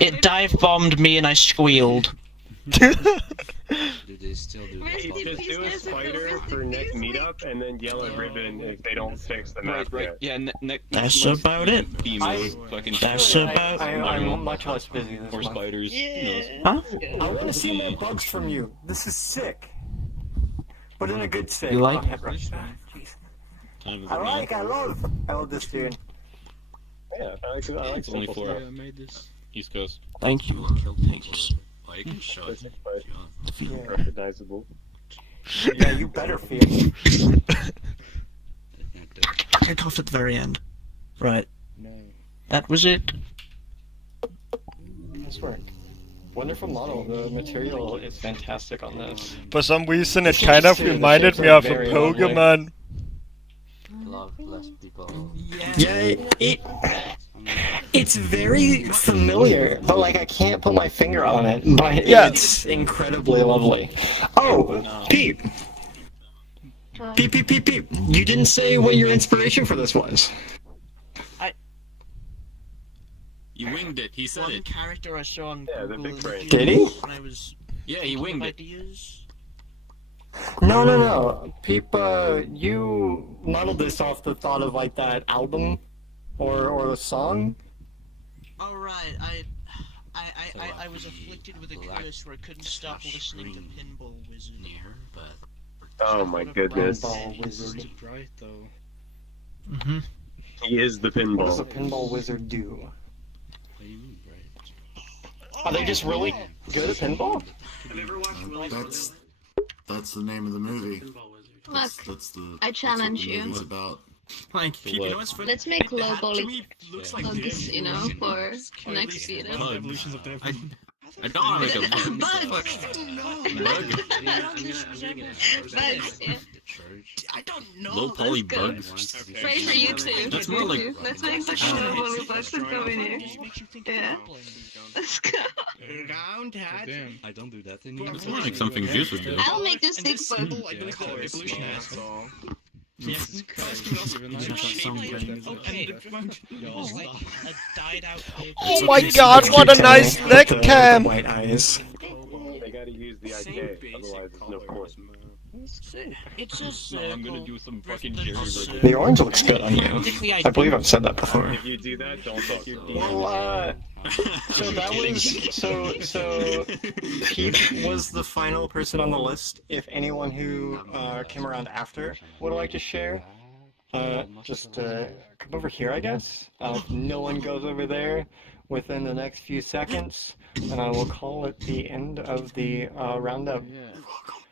It dive bombed me and I squealed. Just do a spider for next meetup and then yell at Ribbon if they don't fix the map yet. Yeah, That's about it. That's about. I'm much less busy this More month. spiders. Huh? I want to see more bugs from you. This is sick. But in a good sick. You like? I love this dude. Yeah, I like It's only simple 4 stuff. I made this. East Coast. Thank you. Thanks. Like, shut. Recognizable. Yeah, you better feel. Get off at the very end. Right. That was it. Nice work. Wonderful model. The material is fantastic on this. For some reason, it It's kind of just, the reminded shapes me are of a very lovely. Pokemon. Love less people. Yeah, it's very familiar, but like I can't put my finger on it. But Yeah. it's incredibly lovely. Oh, Pete. Pete. You didn't say what your inspiration for this was. You winged it. He said One it. character I saw on Yeah, the Google big brain. Did he? when I was Yeah, he winged it. ideas. No. Peep, you modeled this off the thought of like that album or the song. Oh right, I was afflicted with a curse where I couldn't stop listening to Pinball Wizard. Oh my goodness. Pinball Wizard. Right though. Mm-hmm. He is the What does a pinball. Pinball Wizard do? Are they just really good at pinball? That's the name of the movie. Look, That's the. I challenge that's what the you. movie's about. Like, you know what's funny? Let's make It had- global to me, looks like looks, you know, evolution. for Or at next least year. one of the evolutions of the I don't want to make a bug. Bugs! Bugs, yeah. I don't know. Low poly Let's go. bugs. Pray for you too. That's more like. Let's make the global bugs. Let's go in here. Yeah. Let's go. Damn. I don't do that anymore. It's more like something Zeus would do. I'll make this stick bug. Evolution asshole. Jesus Christ. Oh my god, what a nice neck cam! White eyes. They gotta use the IK, otherwise there's no course. It's a No, circle. I'm gonna do some fucking jerry rig. The orange looks good on you. I believe I've said that before. If you do that, don't talk your Well, so that was so Pete was the final person on the list. If anyone who came around after would like to share, just come over here, I guess. If no one goes over there within the next few seconds, and I will call it the end of the roundup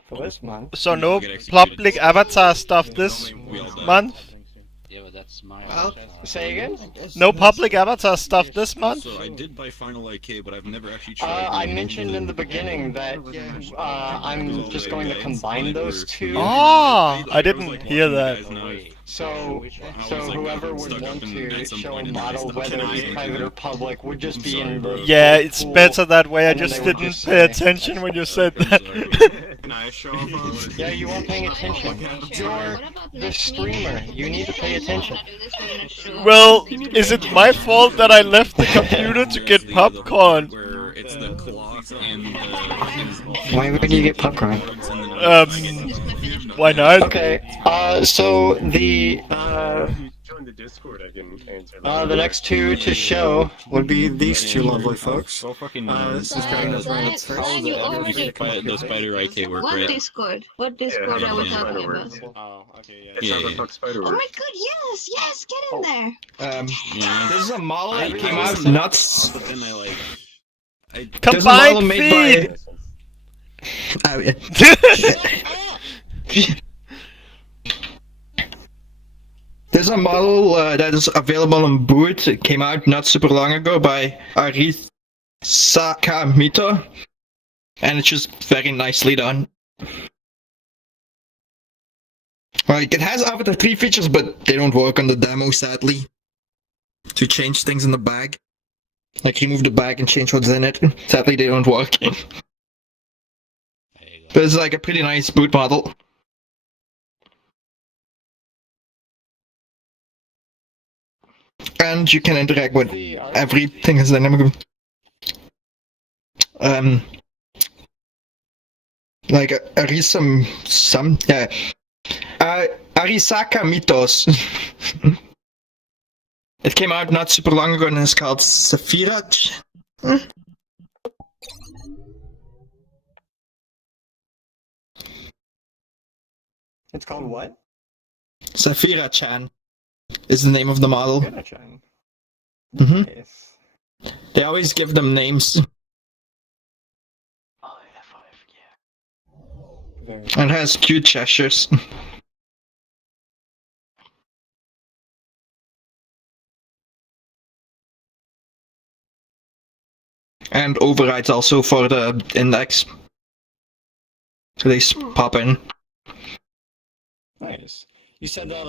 for this month. So no public avatar stuff this month? Yeah, but that's my. Say again? No public avatar stuff this month? So I did buy Final IK, but I've never actually tried. I mentioned in the beginning that I'm just going to combine those two. Ah, I didn't hear that. So whoever would want to show a model, whether it be private or public, would just be in the Yeah, it's pool, better that way. I and then just they would didn't just pay say- attention when you said that. Can I show off? Yeah, you weren't paying attention. You're the streamer. You need to pay attention. Well, is it my fault that I left the computer to get popcorn? Where it's the clock and the. Why would you get popcorn? Why not? Okay, so the Join the Discord, I can answer the next two to show would be these two lovely folks. So fucking. This is Dragon's Roundup first. The Spider IK work, What right? Discord? What Discord Yeah, are we yeah, talking yeah. about? Oh, okay, yeah. It's Yeah, not yeah. about Spider Oh my god, yes, get in there. Yeah. This is a model that came I out was nuts. But then I like. There's a model Combined made feed! by. Oh, yeah. There's a model that is available on boot. It came out not super long ago by Arisaka Mito, and it's just very nicely done. Like, it has Avatar 3 features, but they don't work on the demo, sadly. To change things in the bag. Like, remove the bag and change what's in it. Sadly, they don't work. But it's like a pretty nice boot model. And you can interact with everything as dynamic. Like Arisaka Mythos. It came out not super long ago and it's called Sephirat. It's called what? Saphira-chan is the name of the model. Sapphira-chan. They always give them names. And has cute gestures. And overrides also for the index. So they pop in. Nice. You said that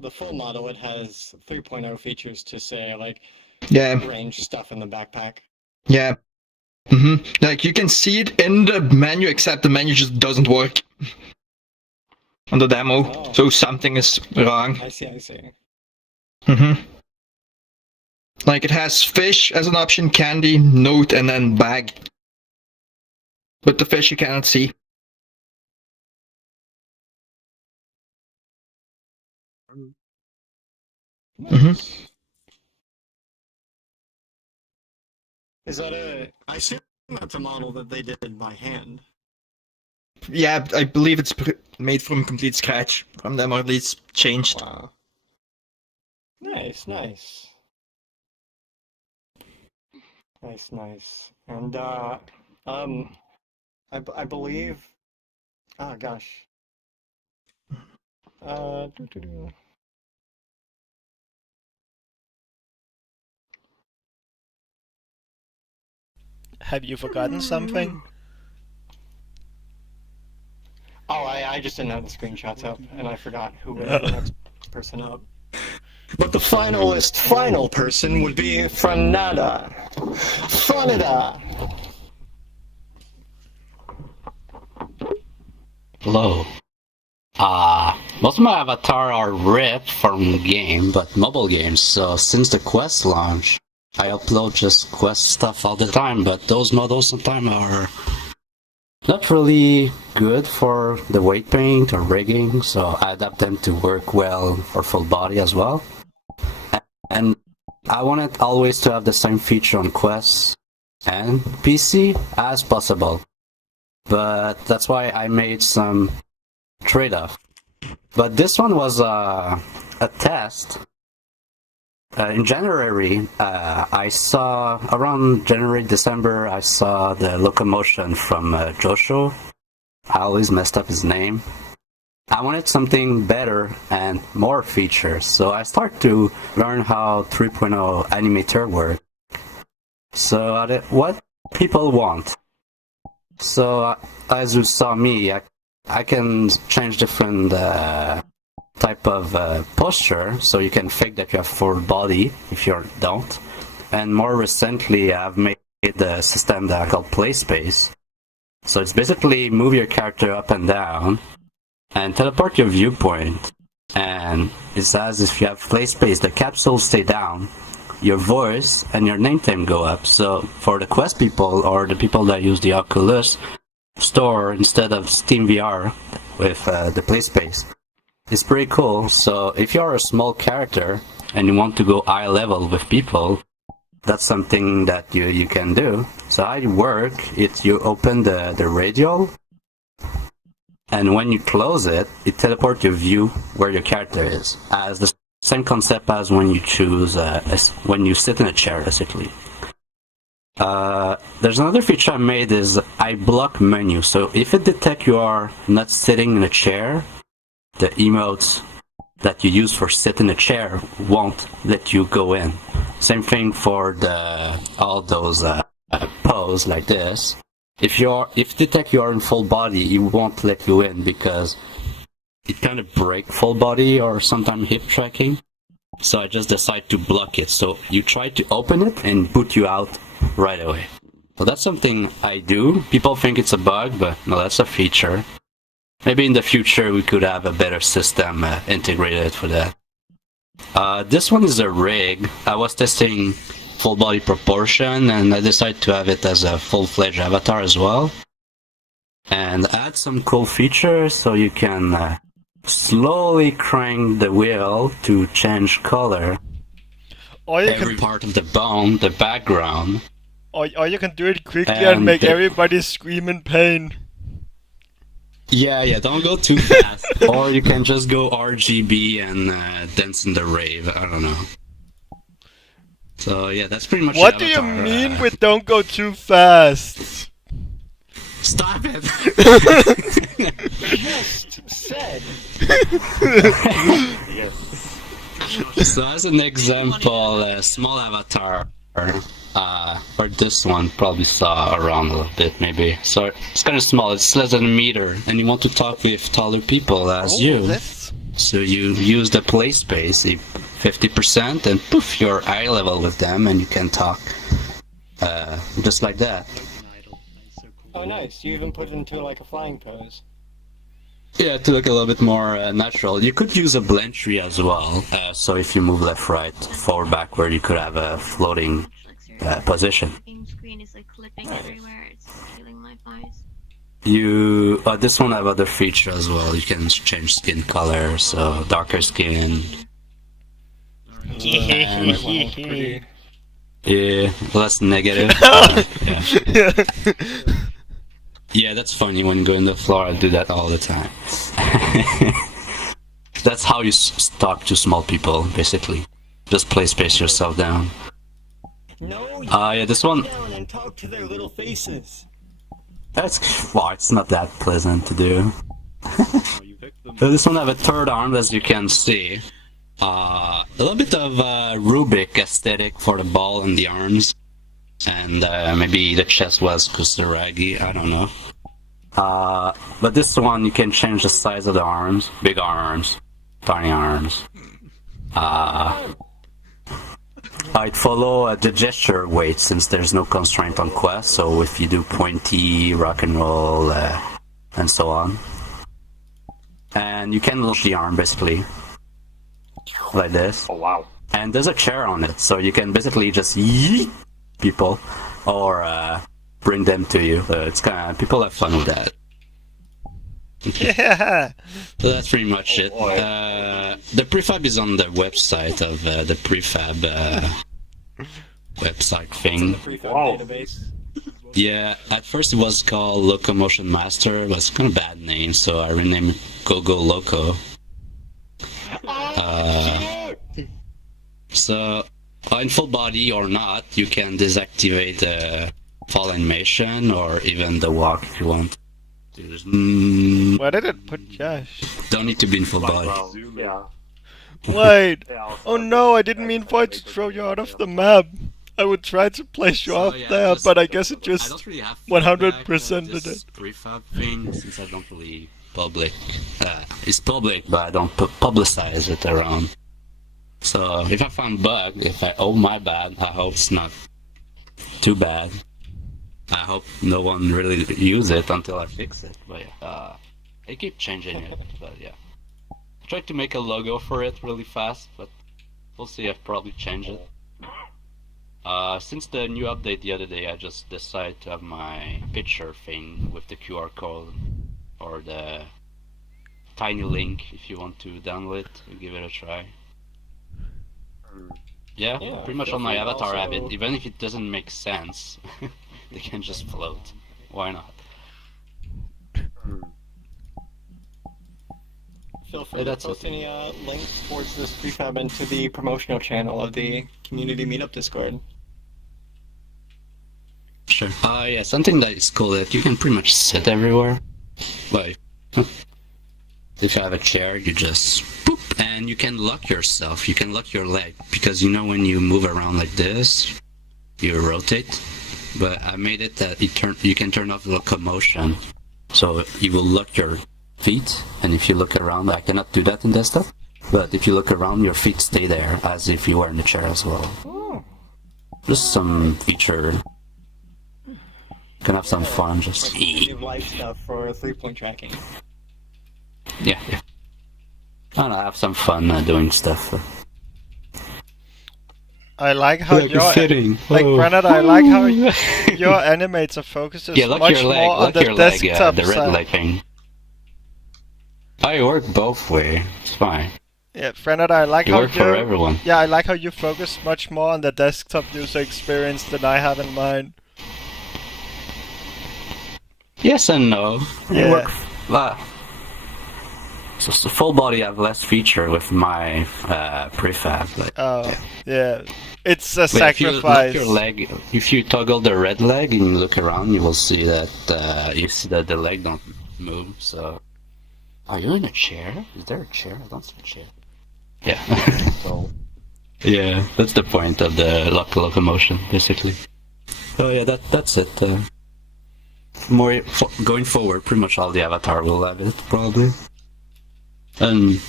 the full model, it has 3.0 features to say, like, range stuff in the backpack. Yeah. Like, you can see it in the menu, except the menu just doesn't work on the demo. So something is wrong. I see. Like, it has fish as an option, candy, note, and then bag. But the fish you cannot see. Is that a... I assume that's a model that they did by hand. Yeah, I believe it's made from complete scratch from them, or at least changed. Wow. Nice. And, I believe... Oh, gosh. Have you forgotten something? Oh, I just didn't have the screenshots up, and I forgot who was the next person up. But the final person would be Franada. Hello. Most of my avatar are ripped from the game, but mobile games, so since the Quest launch, I upload just Quest stuff all the time, but those models sometimes are not really good for the weight paint or rigging, so I adapt them to work well for full body as well. And I wanted always to have the same feature on Quest and PC as possible. But that's why I made some trade-off. But this one was a test. In January, I saw, around January, December, I saw the Locomotion from Josho. I always messed up his name. I wanted something better and more features, so I started to learn how 3.0 animator works. So what people want. So as you saw me, I can change different type of posture, so you can fake that you have full body if you don't. And more recently, I've made a system that I call Play Space. So it's basically move your character up and down and teleport your viewpoint. And it's as if you have Play Space, the capsules stay down, your voice and your name tag go up. So for the Quest people or the people that use the Oculus Store instead of Steam VR with the Play Space, it's pretty cool. So if you're a small character and you want to go eye level with people, that's something that you can do. So how it works, you open the radial, and when you close it, it teleports your view where your character is. As the same concept as when you choose, when you sit in a chair, basically. There's another feature I made is I block menu. So if it detects you are not sitting in a chair, the emotes that you use for sit in a chair won't let you go in. Same thing for all those pose like this. If it detects you are in full body, it won't let you in because it kind of breaks full body or sometimes hip tracking. So I just decide to block it. So you try to open it and boot you out right away. So that's something I do. People think it's a bug, but no, that's a feature. Maybe in the future we could have a better system integrated for that. This one is a rig. I was testing full body proportion and I decided to have it as a full-fledged avatar as well. And add some cool features so you can slowly crank the wheel to change color. Or you every part of the bone, the background. Or you can do it quickly and make everybody scream in pain. Yeah, don't go too fast. Or you can just go RGB and dance in the rave. I don't know. So yeah, that's pretty much. What do you Avatar, mean with don't go too fast? Stop it! Just said. So as an example, a small avatar, or this one probably saw around a little bit maybe. So it's kind of small, it's less than a meter, and you want to talk with taller people as you. So you use the play space, 50%, and poof, you're eye level with them, and you can talk just like that. Oh, nice. You even put it into like a flying pose. Yeah, to look a little bit more natural. You could use a blend tree as well. So if you move left, right, forward, backward, you could have a floating position. Screen is like clipping everywhere. It's killing my eyes. You this one have other feature as well. You can change skin color, so darker skin. Yeah, less negative. Yeah. Yeah, that's funny. When you go in the floor, I do that all the time. That's how you talk to small people, basically. Just play space yourself down. No, yeah, this one. down and talk to their little faces. Well, it's not that pleasant to do. So this one have a third arm, as you can see. A little bit of Rubik aesthetic for the ball and the arms. And maybe the chest was Kazuragi, I don't know. But this one, you can change the size of the arms. Big arms, tiny arms. I'd follow the gesture weight since there's no constraint on Quest, so if you do pointy, rock and roll, and so on. And you can launch the arm, basically. Like this. Oh, wow. And there's a chair on it, so you can basically just yeet people, or bring them to you. It's kind of, people have fun with that. Yeah. So that's pretty much it. The prefab is on the website of the prefab website thing. Database. Yeah, at first it was called Locomotion Master, but it's kind of a bad name, so I renamed it Go Loco. So, in full body or not, you can deactivate the fall animation or even the walk if you want. Why did it put Josh? Don't need to be in full body. Yeah. Wait! Oh no, I didn't mean for it to throw you out of the map. I would try to place you out there, but I guess it just 100%ed it. Prefab thing, since I don't really public. It's public, but I don't publicize it around. So if I find bug, my bad, I hope it's not too bad. I hope no one really use it until I fix it. But I keep changing it. But yeah, I tried to make a logo for it really fast, but we'll see. I've probably changed it. Since the new update the other day, I just decided to have my picture thing with the QR code or the tiny link if you want to download it and give it a try. Yeah, pretty much on my avatar have it, even if it doesn't make sense. They can just float. Why not? Feel free to post any links towards this prefab into the promotional channel of the community meetup Discord. Sure. Yeah, something that is cool that you can pretty much sit everywhere. Like, if you have a chair, you just boop, and you can lock yourself. You can lock your leg because you know when you move around like this, you rotate. But I made it that you can turn off the locomotion, so you will lock your feet. And if you look around, I cannot do that in desktop. But if you look around, your feet stay there as if you were in the chair as well. Oh. Just some feature. You can have some fun. Just life stuff for 3-point tracking. Yeah. I don't know, have some fun doing stuff. I like how Like your sitting. Brennan, I like how your animator focuses much your leg, more on the your leg, desktop the red side. light thing. I work both way. It's fine. Yeah, Brennan, I like You how work for everyone. Yeah, I like how you focus much more on the desktop user experience than I have in mind. Yes and no. Yeah. So full body have less feature with my prefab. Like, Oh, yeah. It's a but sacrifice. If you toggle the red leg and you look around, you will see that the leg don't move. So, are you in a chair? Is there a chair? I don't see a chair. Yeah. Yeah, that's the point of the locomotion, basically. Oh yeah, that's it. Going forward, pretty much all the avatar will have it probably, and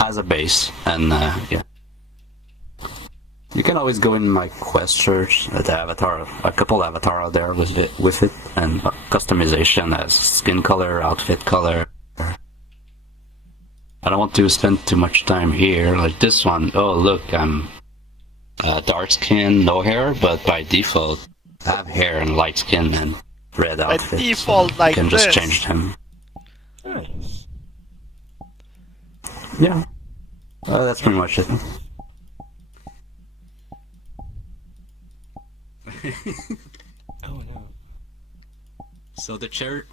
as a base, and yeah. You can always go in my quest search at the avatar, a couple avatar out there with it, and customization as skin color, outfit color. I don't want to spend too much time here. Like this one, oh look, I'm dark skin, no hair, but by default, I have hair and light skin and red outfit. By default, so like you can just this. change them. Nice. Yeah, that's pretty much it. Oh no. So the chair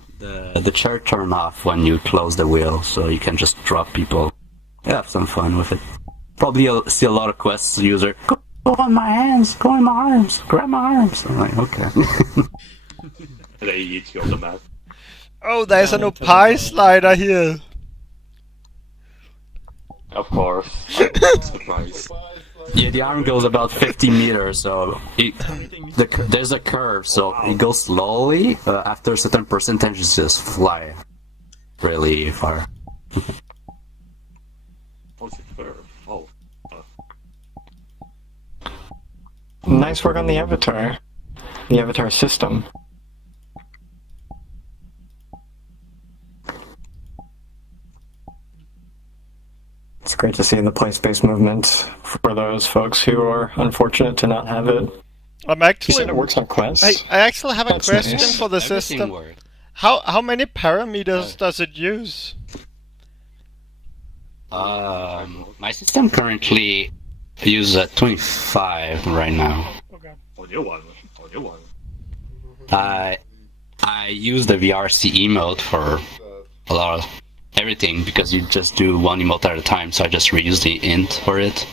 turn off when you close the wheel, so you can just drop people. Yeah, have some fun with it. Probably you'll see a lot of quests user. Go on my hands, go in my arms, grab my arms. I'm like, okay. They eat you on the map. Oh, there's a new pie slider here. Of course. Surprise. Yeah, the arm goes about 50 meters, so there's a curve, so it goes slowly. After a certain percentage, it just fly really far. What's it for? Oh. Nice work on the avatar system. It's great to see the place-based movement for those folks who are unfortunate to not have it. I'm actually. You said it works on Quest. I actually have a That's question nice. for the Everything system. works. How many parameters does it use? My system currently uses 25 right now. On your one. I use the VRC emote for a lot of everything because you just do one emote at a time, so I just reuse the int for it.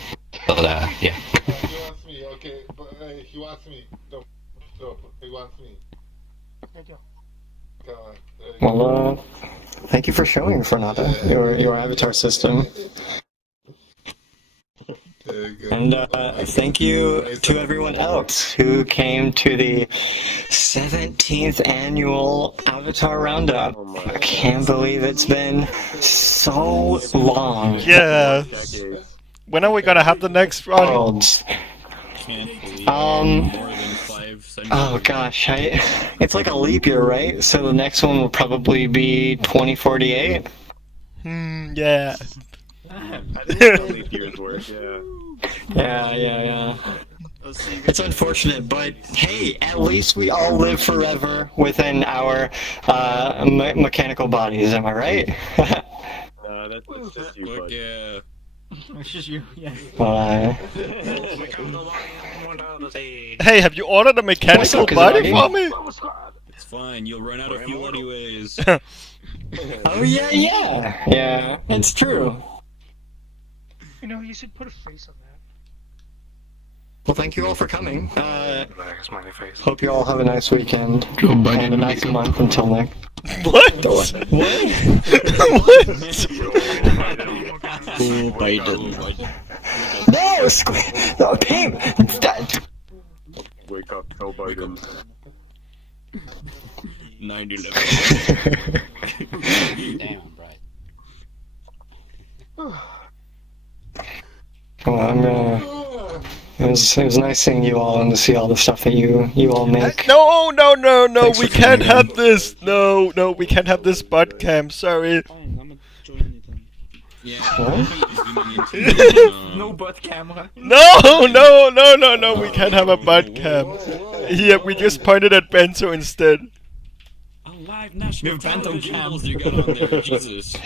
But yeah. He wants me, okay, but he wants me. Don't stop. He wants me. Come on. Well, thank you for showing, Fernanda, your avatar system. And thank you to everyone else who came to the 17th annual Avatar Roundup. I can't believe it's been so long. Yeah. When are we gonna have the next one? Oh gosh, it's like a leap year, right? So the next one will probably be 2048. Yeah. I think leap year's work, yeah. Yeah. It's unfortunate, but hey, at least we all live forever within our mechanical bodies, am I right? That's just you, bud. Yeah. It's just you, yeah. Hey, have you ordered a mechanical body for me? It's fine, you'll run out of fuel anyways. Oh yeah, it's true. You know, you should put a face on that. Well, thank you all for coming. Hope you all have a nice weekend and a nice month until next. What? What? What? Biden. No, Pim! Wake up, Joe Biden. 9/11. Damn, right. Well, I'm gonna. It was nice seeing you all and to see all the stuff that you all make. No, Thanks we for can't coming have in. this. No, we can't have this bud cam. Sorry. No butt camera. No, we can't have a bud cam. Here, we just pointed at Bento instead. Live national Bento cam. you got on there, Jesus.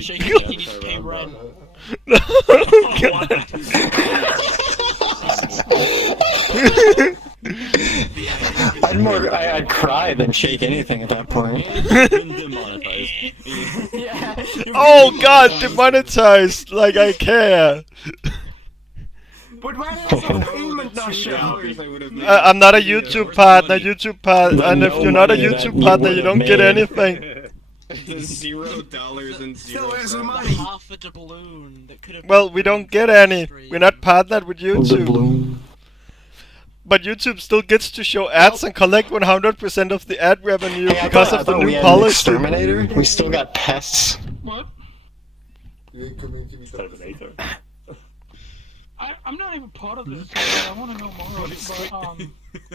Shake it, you need to pay rent. I'd cry than shake anything at that point. Been demonetized. Yeah. Oh god, demonetized! Like I care! But why is there payment not show? I'm not a YouTube partner, and if you're not a YouTube partner, you don't get anything. $0 and So where's the 0 money? Half a doubloon that could have. Well, we don't get any. We're not partnered with YouTube. But YouTube still gets to show ads and collect 100% of the ad revenue because of the new policy. Exterminator? We still got pests. What? I'm not even part of this. I want to know more.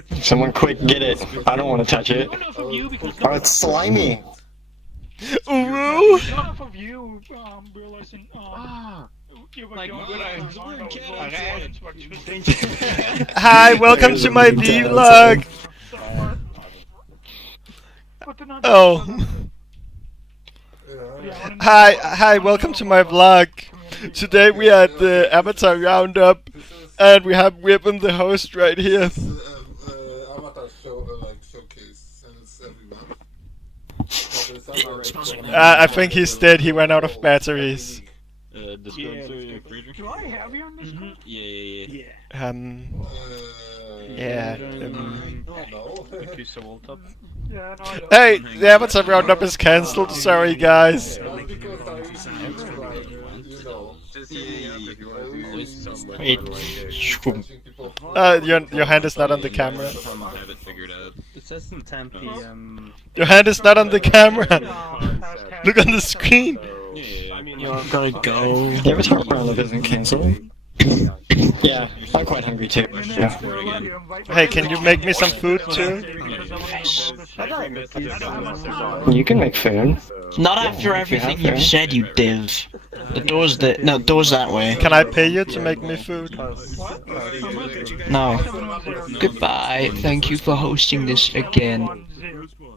But, Someone quick get it. I don't want to touch it. Oh, it's slimy. Ooh! Not enough of you realizing you were Hi, welcome to my vlog. Oh. Hi, welcome to my vlog. Today we are at the Avatar Roundup, and we have Ribbon, the host, right here. Avatar showcase, and it's every month. I think he's dead. He ran out of batteries. Do I have you on Discord? Yeah. Yeah. Yeah, no, I don't. Hey, the Avatar Roundup is cancelled. Sorry, guys. Wait. Your hand is not on the camera. Have it figured out. It says in 10 p.m. Your hand is not on the camera. Look on the screen. You're gonna go. The Avatar Roundup isn't cancelled. Yeah, I'm quite hungry too. Yeah. Hey, can you make me some food too? You can make food. Not after everything you've said, you div. The door's that way. Can I pay you to make me food? No. Goodbye. Thank you for hosting this again.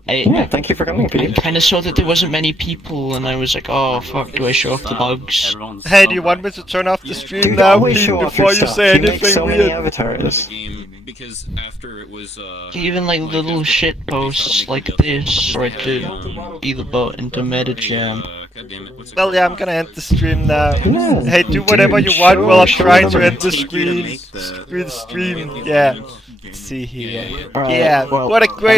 Yeah, thank you for coming, Pete. I kind of saw that there wasn't many people, and I was like, oh fuck, do I show off the bugs? Hey, do you want me to turn off the stream now, Pete, before you say anything weird? Avatars. Because after it was Even like little shit posts like this, or to be the button to MetaJam. Well, yeah, I'm gonna end the stream now. Hey, do whatever you want while I'm trying to end the stream. Yeah. Let's see here. Yeah, well, what a great